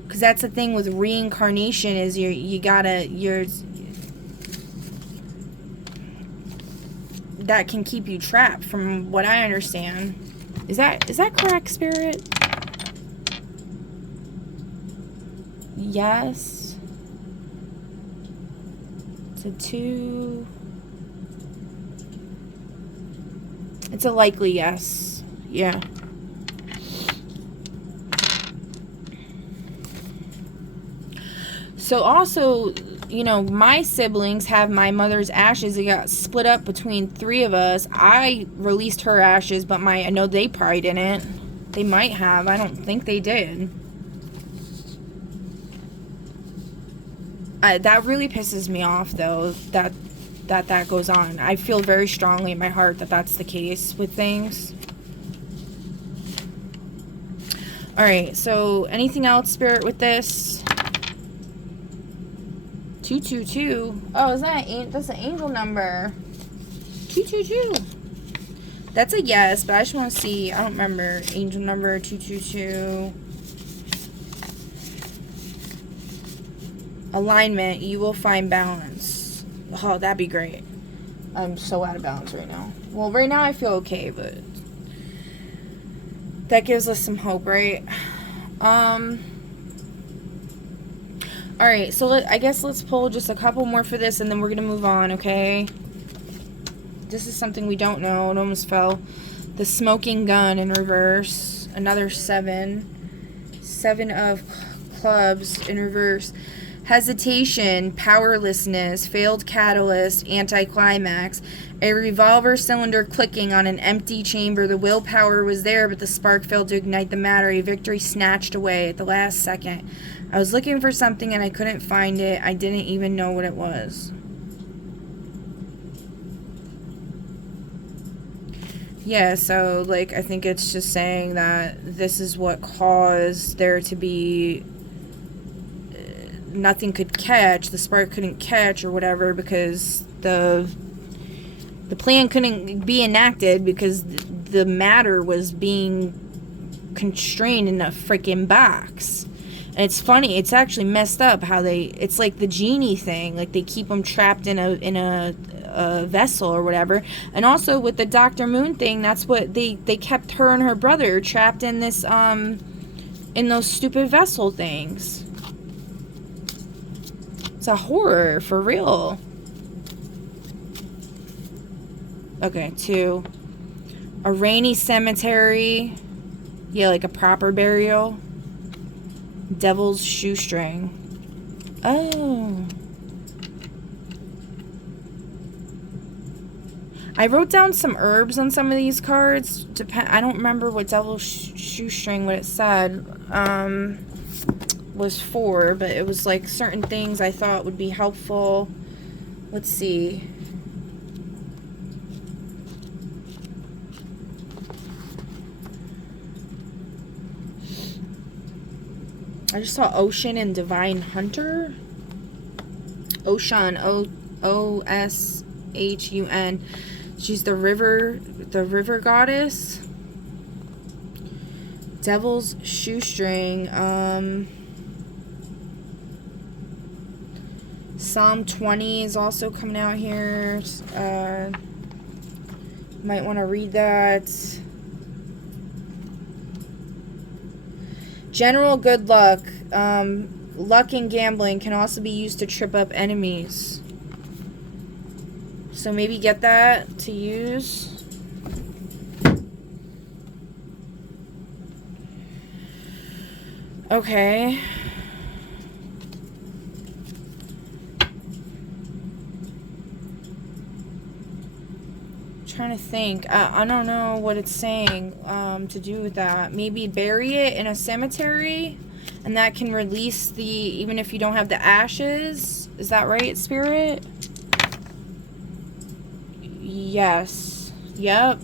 Because that's the thing with reincarnation, is you're that can keep you trapped, from what I understand. Is that correct, Spirit? yes. It's a 2. It's a likely yes. Yeah. So also, you know, my siblings have my mother's ashes. It got split up between 3 of us. I released her ashes, but I know they probably didn't. They might have. I don't think they did. That really pisses me off, though, that goes on. I feel very strongly in my heart that that's the case with things. Alright, so anything else, Spirit, with this? 222. Oh, that's an angel number. 222. That's a yes, but I just want to see. I don't remember. Angel number 222. Alignment. You will find balance. Oh, that'd be great. I'm so out of balance right now. Well, right now I feel okay, but that gives us some hope, right? Alright, so I guess let's pull just a couple more for this, and then we're going to move on, okay? This is something we don't know. It almost fell. The smoking gun in reverse. Another 7. 7 of clubs in reverse. Hesitation, powerlessness, failed catalyst, anticlimax. A revolver cylinder clicking on an empty chamber. The willpower was there, but the spark failed to ignite the matter. A victory snatched away at the last second. I was looking for something and I couldn't find it. I didn't even know what it was. Yeah, so, like, I think it's just saying that this is what caused there to be... nothing could catch, the spark couldn't catch or whatever, because the plan couldn't be enacted because the matter was being constrained in a freaking box. And it's funny, it's actually messed up how it's like the genie thing, like they keep them trapped in a vessel or whatever. And also with the Dr. Moon thing, that's what they kept her and her brother trapped in this in those stupid vessel things. It's a horror, for real. Okay, 2. A rainy cemetery. Yeah, like a proper burial. Devil's shoestring. Oh. I wrote down some herbs on some of these cards. I don't remember what devil's shoestring, what it said. Was for, but it was like certain things I thought would be helpful. Let's see. I just saw Ocean and Divine Hunter. Ocean, O-S-H-U-N. She's the river goddess. Devil's shoestring. Psalm 20 is also coming out here. Might want to read that. General good luck. Luck in gambling can also be used to trip up enemies. So maybe get that to use. Okay. Trying to think. I don't know what it's saying to do with that. Maybe bury it in a cemetery, and that can release even if you don't have the ashes. Is that right, Spirit? Yes. Yep.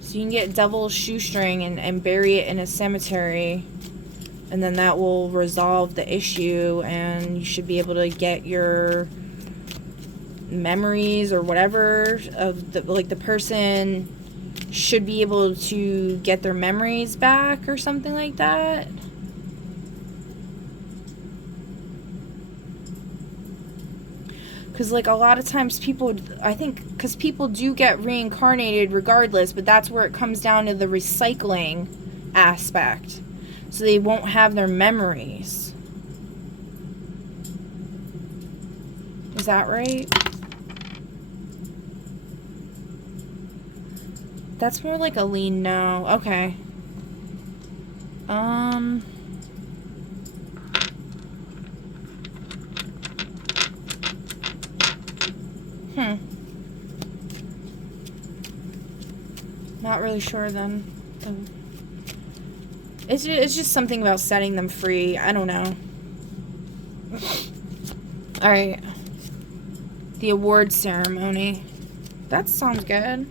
So you can get devil's shoestring and bury it in a cemetery, and then that will resolve the issue, and you should be able to get your memories or whatever of the person should be able to get their memories back or something like that. Because like a lot of times people, I think, because people do get reincarnated regardless, but that's where it comes down to the recycling aspect. so they won't have their memories. Is that right? That's more like a lean no. Okay. Not really sure then. It's just something about setting them free. I don't know. Alright. The award ceremony. That sounds good.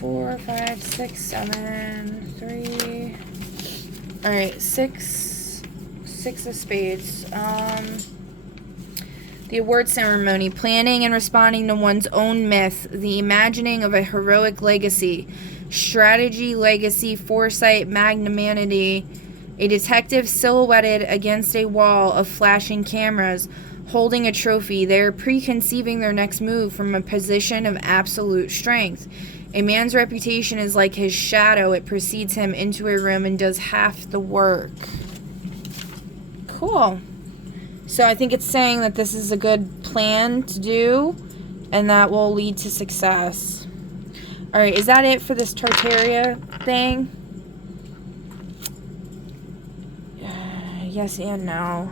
Four, 5, 6, 7, 3. Alright, six of spades. The award ceremony. Planning and responding to one's own myth. The imagining of a heroic legacy. Strategy, legacy, foresight, magnanimity. A detective silhouetted against a wall of flashing cameras, holding a trophy. They are preconceiving their next move from a position of absolute strength. A man's reputation is like his shadow. It precedes him into a room and does half the work. Cool. So I think it's saying that this is a good plan to do, and that will lead to success. Alright, is that it for this Tartaria thing? Yes and no.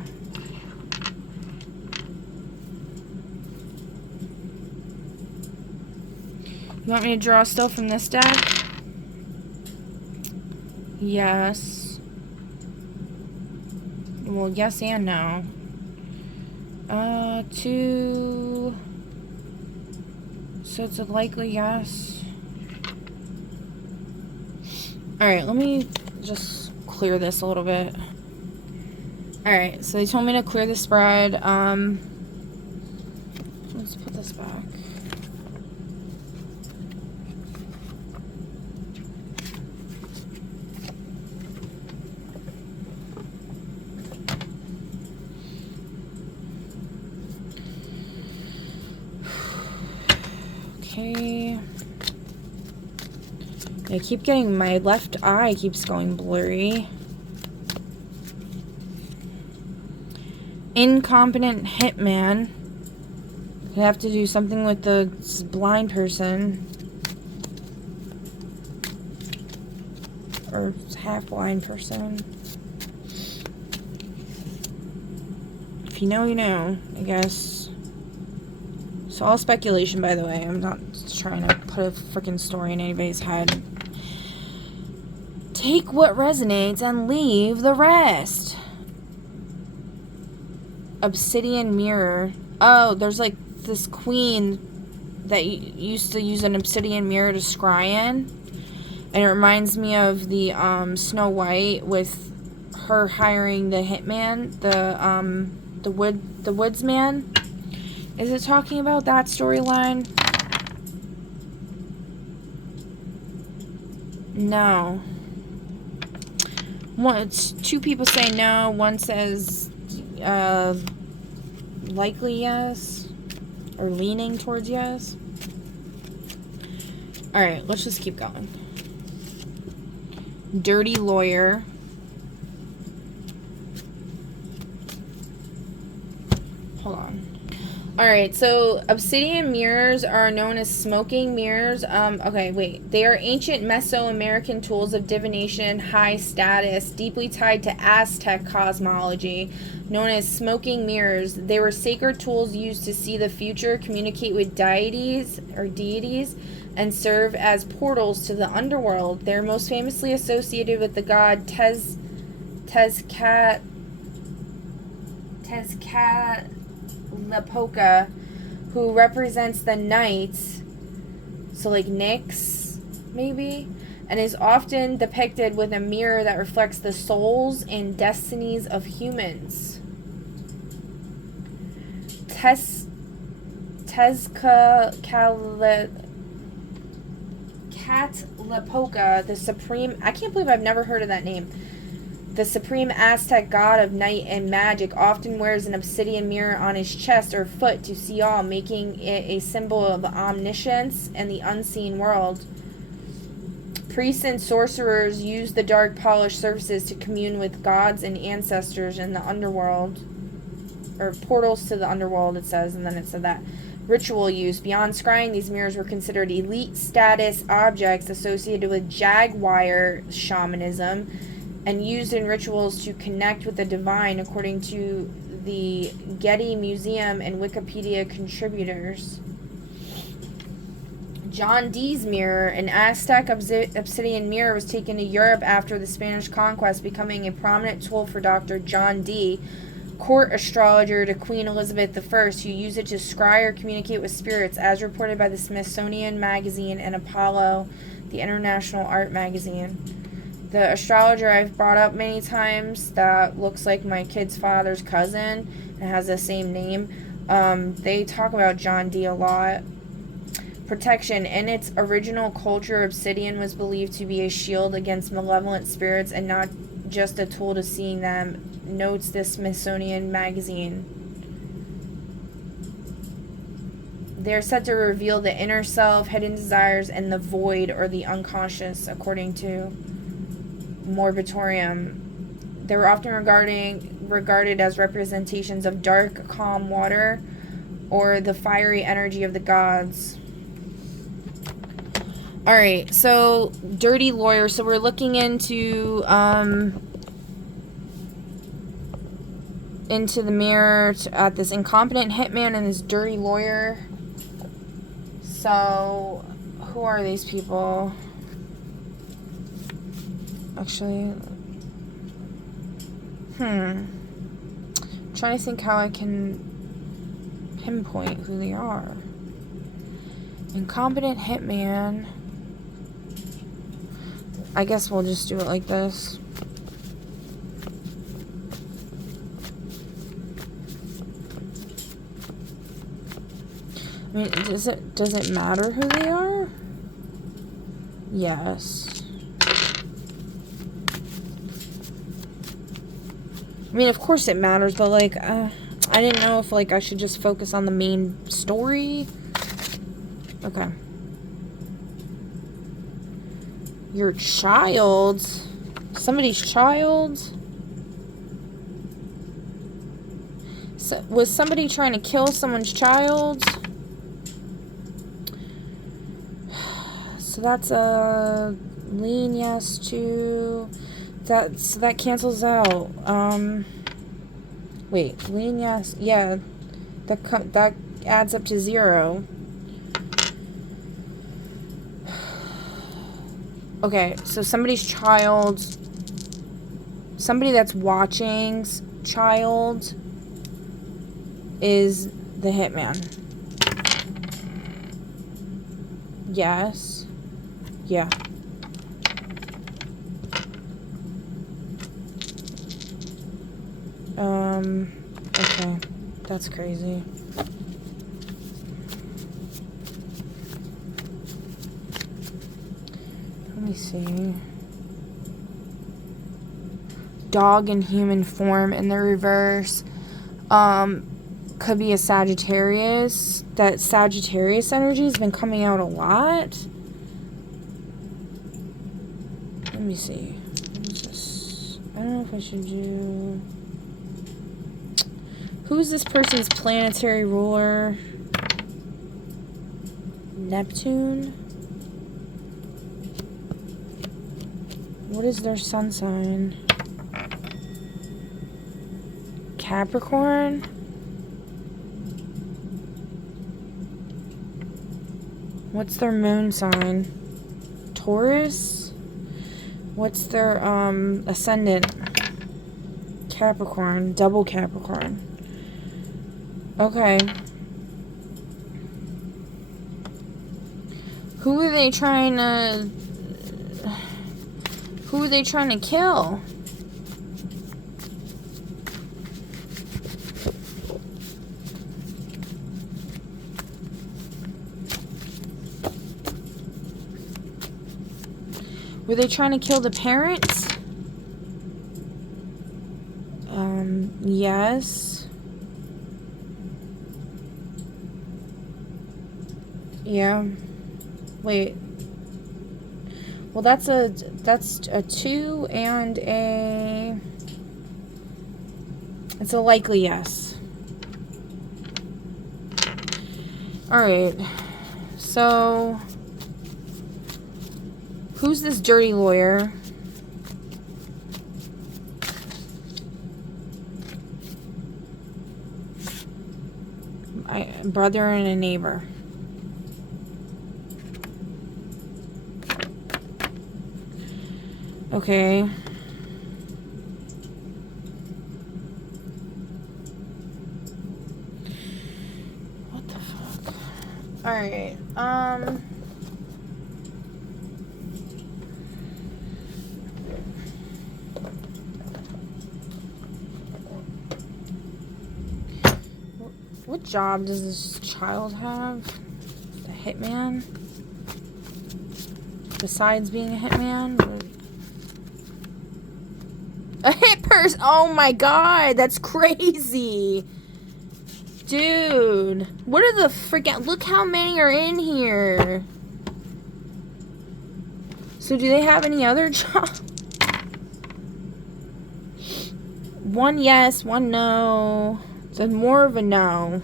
You want me to draw still from this deck? Yes. Well, yes and no. 2. So it's a likely yes. Alright, let me just clear this a little bit. Alright, so they told me to clear the spread. Let's put this back. Okay. I keep getting, my left eye keeps going blurry. Incompetent hitman. I have to do something with the blind person. Or half blind person. If you know, you know, I guess. So all speculation, by the way. I'm not trying to put a freaking story in anybody's head. Take what resonates and leave the rest. Obsidian mirror. Oh, there's like this queen that used to use an obsidian mirror to scry in. And it reminds me of the Snow White with her hiring the hitman, the woodsman. Is it talking about that storyline? No. Two people say no. One says likely yes. Or leaning towards yes. Alright, let's just keep going. Dirty lawyer. Hold on. Alright, so obsidian mirrors are known as smoking mirrors. Okay, wait. They are ancient Mesoamerican tools of divination, high status, deeply tied to Aztec cosmology, known as smoking mirrors. They were sacred tools used to see the future, communicate with deities, and serve as portals to the underworld. They're most famously associated with the god Tezcatlipoca, who represents the night, so like Nyx, maybe, and is often depicted with a mirror that reflects the souls and destinies of humans. Tezcatlipoca, the supreme... I can't believe I've never heard of that name. The supreme Aztec god of night and magic often wears an obsidian mirror on his chest or foot to see all, making it a symbol of omniscience and the unseen world. Priests and sorcerers use the dark polished surfaces to commune with gods and ancestors in the underworld. Or portals to the underworld, it says, and then it said that. Ritual use. Beyond scrying, these mirrors were considered elite status objects associated with jaguar shamanism and used in rituals to connect with the divine, according to the Getty Museum and Wikipedia contributors. John Dee's mirror, an Aztec obsidian mirror, was taken to Europe after the Spanish conquest, becoming a prominent tool for Dr. John Dee, court astrologer to Queen Elizabeth I, who used it to scry or communicate with spirits, as reported by the Smithsonian Magazine and Apollo, the international art magazine. The astrologer I've brought up many times that looks like my kid's father's cousin and has the same name, they talk about John Dee a lot. Protection. In its original culture, obsidian was believed to be a shield against malevolent spirits and not just a tool to seeing them, notes the Smithsonian Magazine. They're said to reveal the inner self, hidden desires, and the void or the unconscious, according to Morbitorium. They were often regarded as representations of dark, calm water or the fiery energy of the gods. Alright, so dirty lawyer. So we're looking into the mirror at this incompetent hitman and this dirty lawyer. So, who are these people? Actually, I'm trying to think how I can pinpoint who they are. Incompetent hitman. I guess we'll just do it like this. I mean, does it matter who they are? Yes. I mean, of course it matters, but like, I didn't know if like I should just focus on the main story. Okay. Your child? Somebody's child? So, was somebody trying to kill someone's child? So that's a lean yes to... That cancels out. Wait, lean yes. Yeah. That adds up to 0. Okay, so somebody's child, somebody that's watching's child is the hitman. Yes. Yeah. Okay. That's crazy. Let me see. Dog in human form in the reverse. Could be a Sagittarius. That Sagittarius energy has been coming out a lot. Let me see. What is this? I don't know if I should do... Who's this person's planetary ruler? Neptune? What is their sun sign? Capricorn? What's their moon sign? Taurus? What's their ascendant? Capricorn. Double Capricorn. Okay. Who are they trying to kill? Were they trying to kill the parents? Yes. Yeah. Wait. Well, that's a 2 and a... It's a likely yes. Alright. So... Who's this dirty lawyer? My brother and a neighbor. Okay. What the fuck? Alright, what job does this child have? A hitman? Besides being a hitman? A hit person! Oh my god, that's crazy! Dude, what are the freaking... Look how many are in here. So do they have any other jobs? One yes, one no. So more of a no.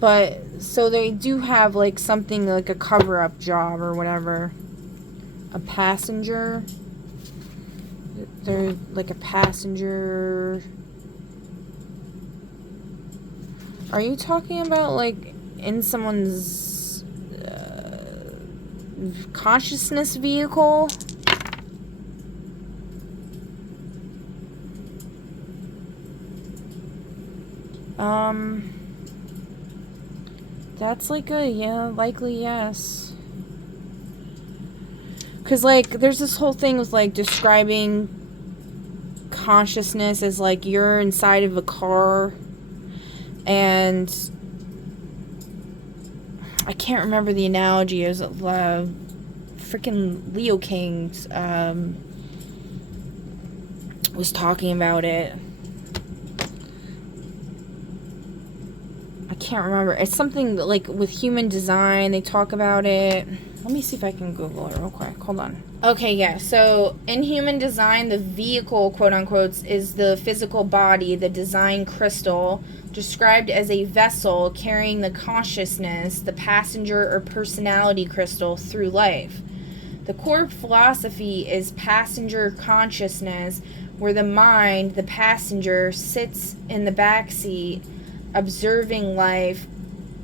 But, so they do have, like, something like a cover-up job or whatever. A passenger. They're like a passenger. Are you talking about, like, in someone's consciousness vehicle? That's like a, yeah, likely yes. Because, like, there's this whole thing with, like, describing consciousness as, like, you're inside of a car, and I can't remember the analogy. It was freaking Leo Kings was talking about it. I can't remember. It's something like with human design. They talk about it. Let me see if I can Google it real quick. Hold on. Okay, yeah. So in human design, the vehicle, quote unquote, is the physical body, the design crystal, described as a vessel carrying the consciousness, the passenger or personality crystal, through life. The core philosophy is passenger consciousness, where the mind, the passenger, sits in the back seat, observing life,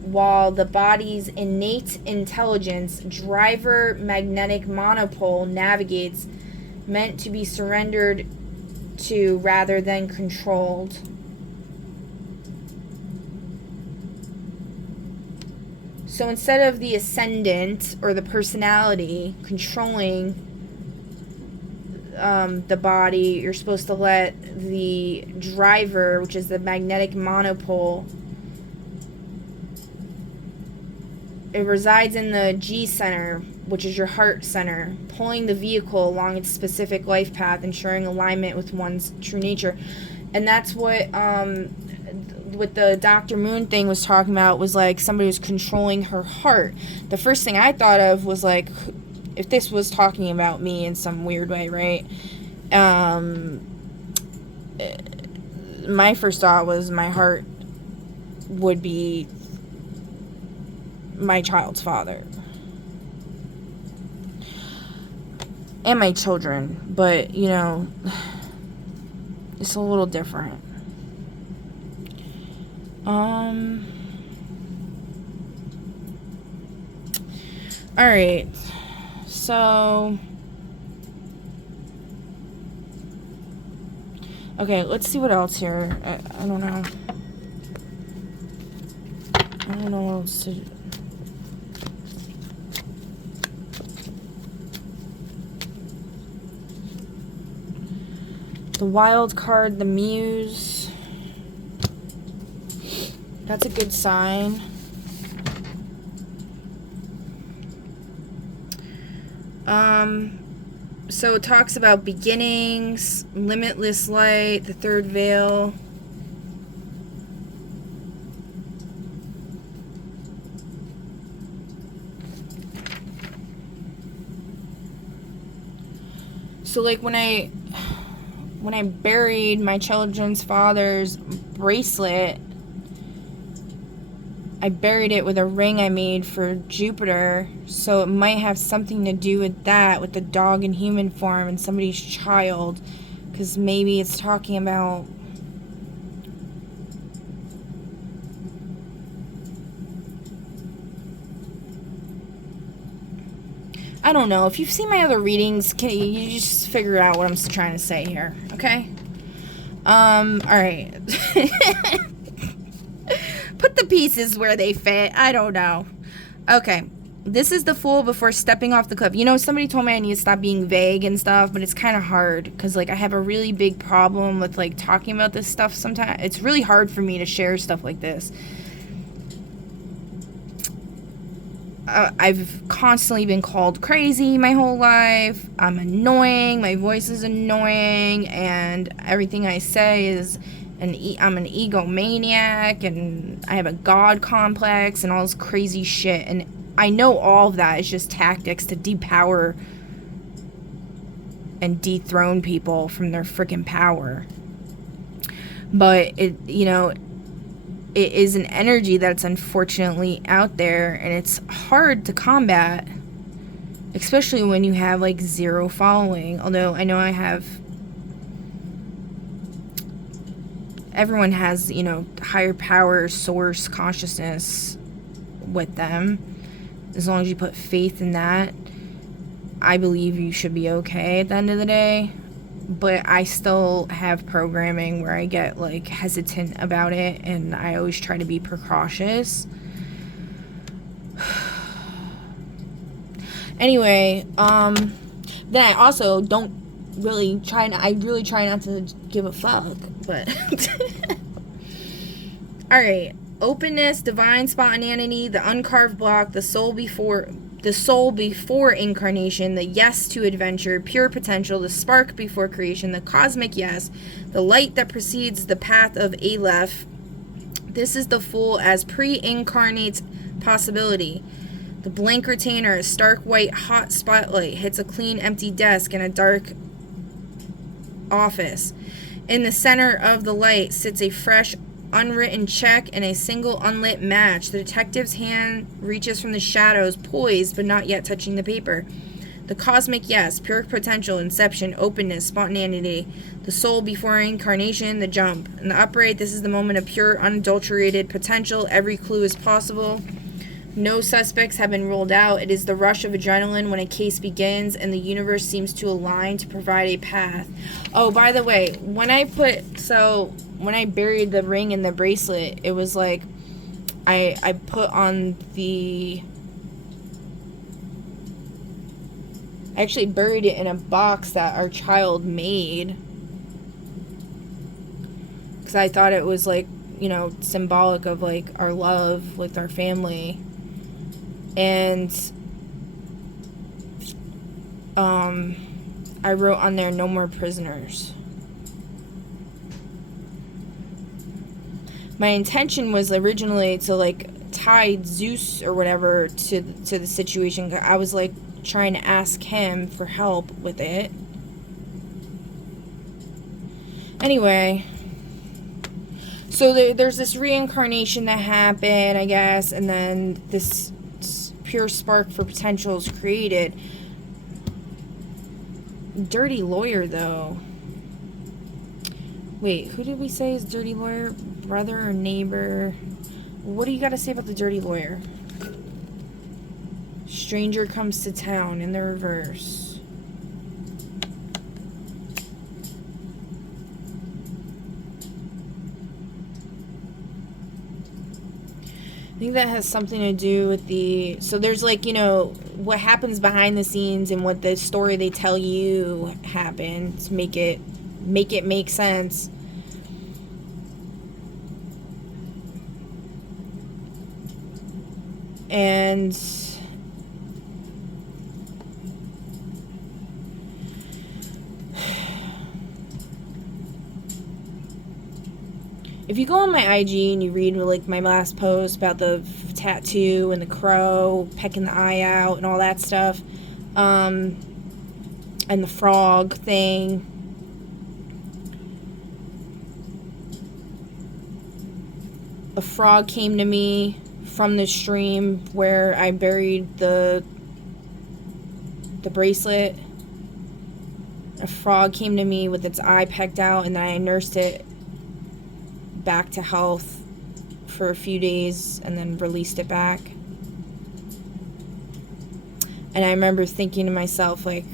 while the body's innate intelligence, driver magnetic monopole, navigates, meant to be surrendered to rather than controlled. So instead of the ascendant or the personality controlling the body, you're supposed to let the driver, which is the magnetic monopole, it resides in the G center, which is your heart center, pulling the vehicle along its specific life path, ensuring alignment with one's true nature. And that's what the Dr. Moon thing was talking about, was like somebody was controlling her heart. The first thing I thought of was like, if this was talking about me in some weird way, right? My first thought was my heart would be my child's father and my children, but you know, it's a little different. Alright, so okay, let's see what else here. I don't know. I don't know what else to do. The wild card, the muse. That's a good sign. So it talks about beginnings, limitless light, the third veil. So like when I buried my children's father's bracelet, I buried it with a ring I made for Jupiter, so it might have something to do with that, with the dog in human form and somebody's child, because maybe it's talking about I don't know. If you've seen my other readings, can you just figure out what I'm trying to say here, okay? Alright. Put the pieces where they fit. I don't know. Okay. This is the Fool before stepping off the cliff. You know, somebody told me I need to stop being vague and stuff, but it's kind of hard because, like, I have a really big problem with, like, talking about this stuff sometimes. It's really hard for me to share stuff like this. I've constantly been called crazy my whole life. I'm annoying. My voice is annoying, and everything I say is I'm an egomaniac, and I have a god complex, and all this crazy shit. And I know all of that is just tactics to depower and dethrone people from their freaking power. But it, you know, it is an energy that's unfortunately out there, and it's hard to combat, especially when you have like zero following. Although I know everyone has, you know, higher power, source, consciousness with them. As long as you put faith in that, I believe you should be okay at the end of the day. But I still have programming where I get, like, hesitant about it, and I always try to be precautious. Anyway, then I also don't really try, I really try not to give a fuck, but... Alright, openness, divine spontaneity, the uncarved block, the soul before incarnation, the yes to adventure, pure potential, the spark before creation, the cosmic yes, the light that precedes the path of Aleph. This is the Fool as pre-incarnate possibility. The blank retainer, a stark white hot spotlight, hits a clean empty desk in a dark office. In the center of the light sits a fresh unwritten check and a single unlit match. The detective's hand reaches from the shadows, poised but not yet touching the paper. The cosmic yes, pure potential, inception, openness, spontaneity, the soul before incarnation, the jump. In the upright, this is the moment of pure, unadulterated potential. Every clue is possible. No suspects have been ruled out. It is the rush of adrenaline when a case begins, and the universe seems to align to provide a path. Oh, by the way, when I buried the ring in the bracelet, it was like I put on I actually buried it in a box that our child made, because I thought it was, like, you know, symbolic of, like, our love with our family. And I wrote on there, no more prisoners. My intention was originally to, like, tie Zeus or whatever to the situation. I was, like, trying to ask him for help with it. Anyway, so there's this reincarnation that happened, I guess, and then this pure spark for potential is created. Dirty lawyer, though. Wait, who did we say is dirty lawyer? Brother or neighbor? What do you got to say about the dirty lawyer? Stranger comes to town in the reverse. I think that has something to do with so there's, like, you know, what happens behind the scenes and what the story they tell you happened to make it make sense. And if you go on my IG and you read like my last post about the tattoo and the crow pecking the eye out and all that stuff, and the frog thing, a frog came to me from the stream where I buried the bracelet. A frog came to me with its eye pecked out, and then I nursed it back to health for a few days and then released it back. And I remember thinking to myself, like,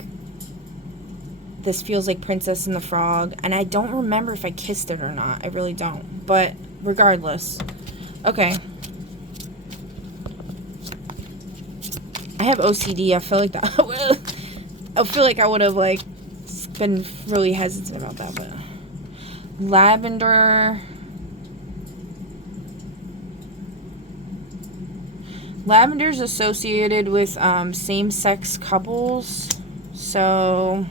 this feels like Princess and the Frog. And I don't remember if I kissed it or not. I really don't. But regardless. Okay. I have OCD. I feel like that. I feel like I would have, like, been really hesitant about that. But lavender. Lavender's associated with same-sex couples. So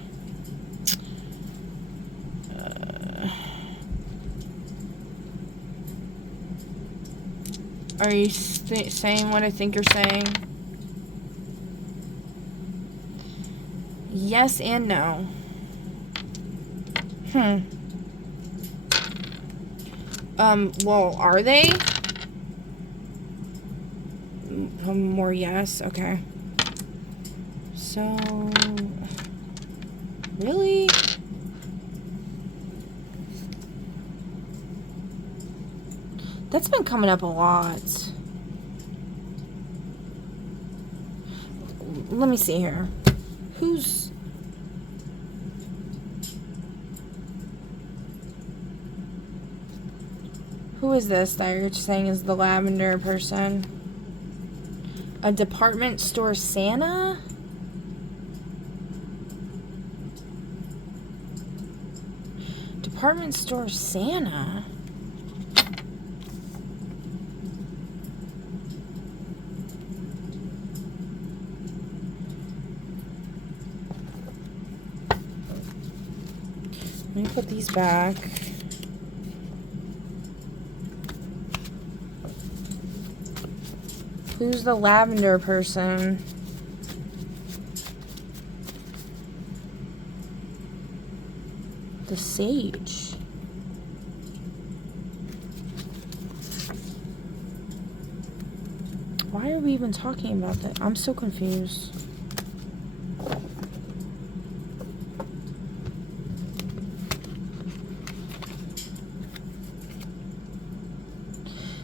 are you saying what I think you're saying? Yes and no. Well, are they? More yes. Okay. So, really? That's been coming up a lot. Let me see here. Who's... Who is this that you're saying is the lavender person? A department store Santa? Department store Santa? Let me put these back. Who's the lavender person? The sage. Why are we even talking about that? I'm so confused.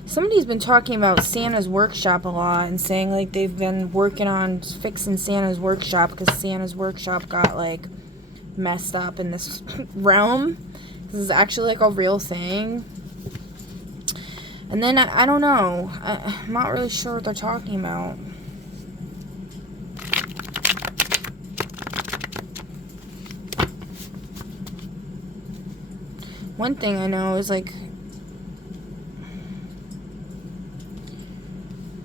Somebody's been talking about Santa's workshop a lot and saying like they've been working on fixing Santa's workshop because Santa's workshop got like messed up in this realm. This is actually like a real thing. And then I don't know. I'm not really sure what they're talking about. One thing I know is like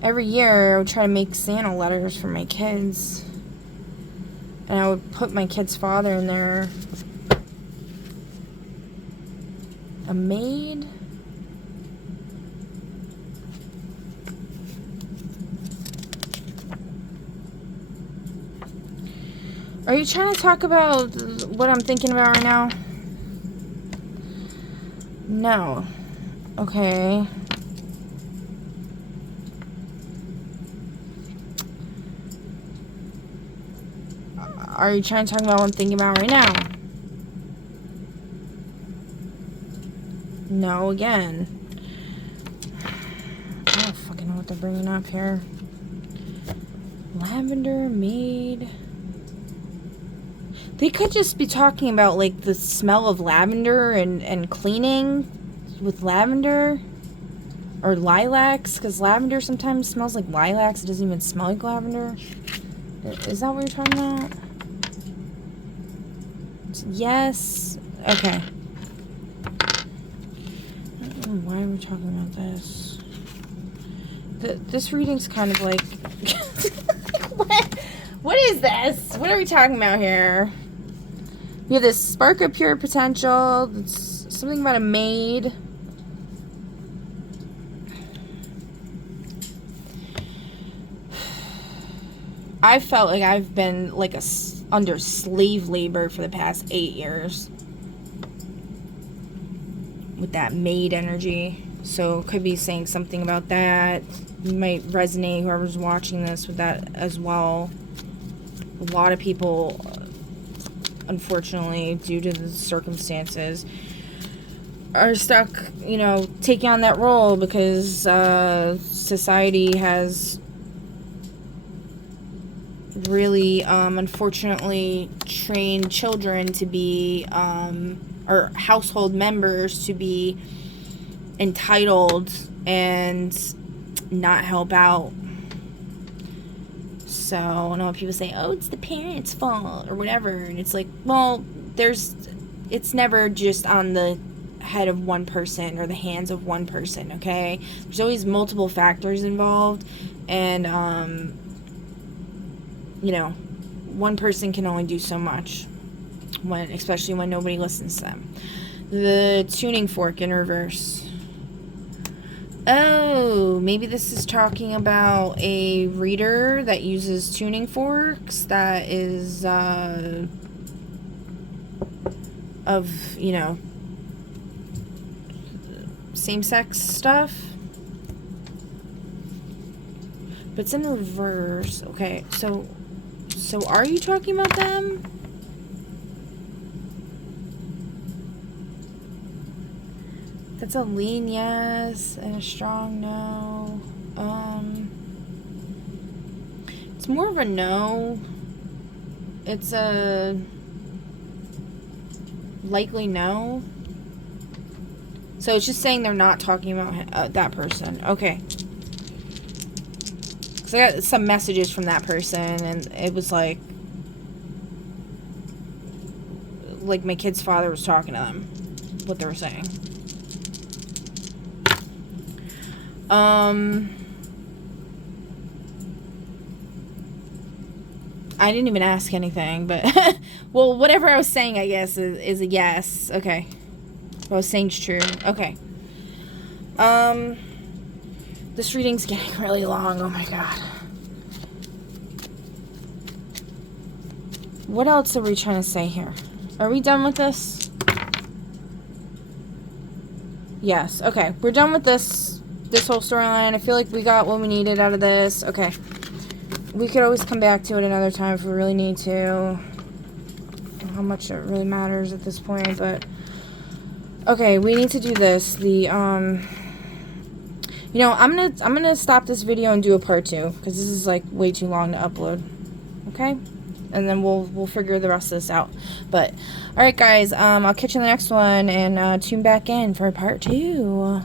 every year I would try to make Santa letters for my kids. And I would put my kid's father in there. A maid? Are you trying to talk about what I'm thinking about right now? No. Okay. Are you trying to talk about what I'm thinking about right now? No, again. I don't fucking know what they're bringing up here. Lavender, maid. They could just be talking about, like, the smell of lavender and cleaning with lavender. Or lilacs, because lavender sometimes smells like lilacs. It doesn't even smell like lavender. Is that what you're talking about? Yes. Okay. I don't know why we're talking about this. This reading's kind of like... What is this? What are we talking about here? We have this spark of pure potential. It's something about a maid. I felt like I've been like under slave labor for the past 8 years with that maid energy. So could be saying something about that. Might resonate, whoever's watching this, with that as well. A lot of people, unfortunately, due to the circumstances, are stuck, you know, taking on that role because society has really, unfortunately, trained children to be, or household members to be entitled and not help out. So I know people say, oh, it's the parents' fault or whatever, and it's like, well, it's never just on the head of one person or the hands of one person, okay? There's always multiple factors involved, and you know, one person can only do so much, especially when nobody listens to them. The tuning fork in reverse. Oh, maybe this is talking about a reader that uses tuning forks that is of, you know, same-sex stuff. But it's in reverse. Okay, so are you talking about them? That's a lean yes and a strong no. It's more of a no. It's a likely no. So it's just saying they're not talking about that person. Okay. So I got some messages from that person, and it was like my kid's father was talking to them, what they were saying. I didn't even ask anything, but well, whatever I was saying, I guess, is a yes. Okay. What I was saying is true. Okay. This reading's getting really long. Oh my god. What else are we trying to say here? Are we done with this? Yes. Okay. We're done with this whole storyline. I feel like we got what we needed out of this. Okay. We could always come back to it another time if we really need to. I don't know how much it really matters at this point, but okay, we need to do this. The you know, I'm gonna stop this video and do a part 2 because this is like way too long to upload. Okay, and then we'll figure the rest of this out. But all right, guys, I'll catch you in the next one, and tune back in for part 2.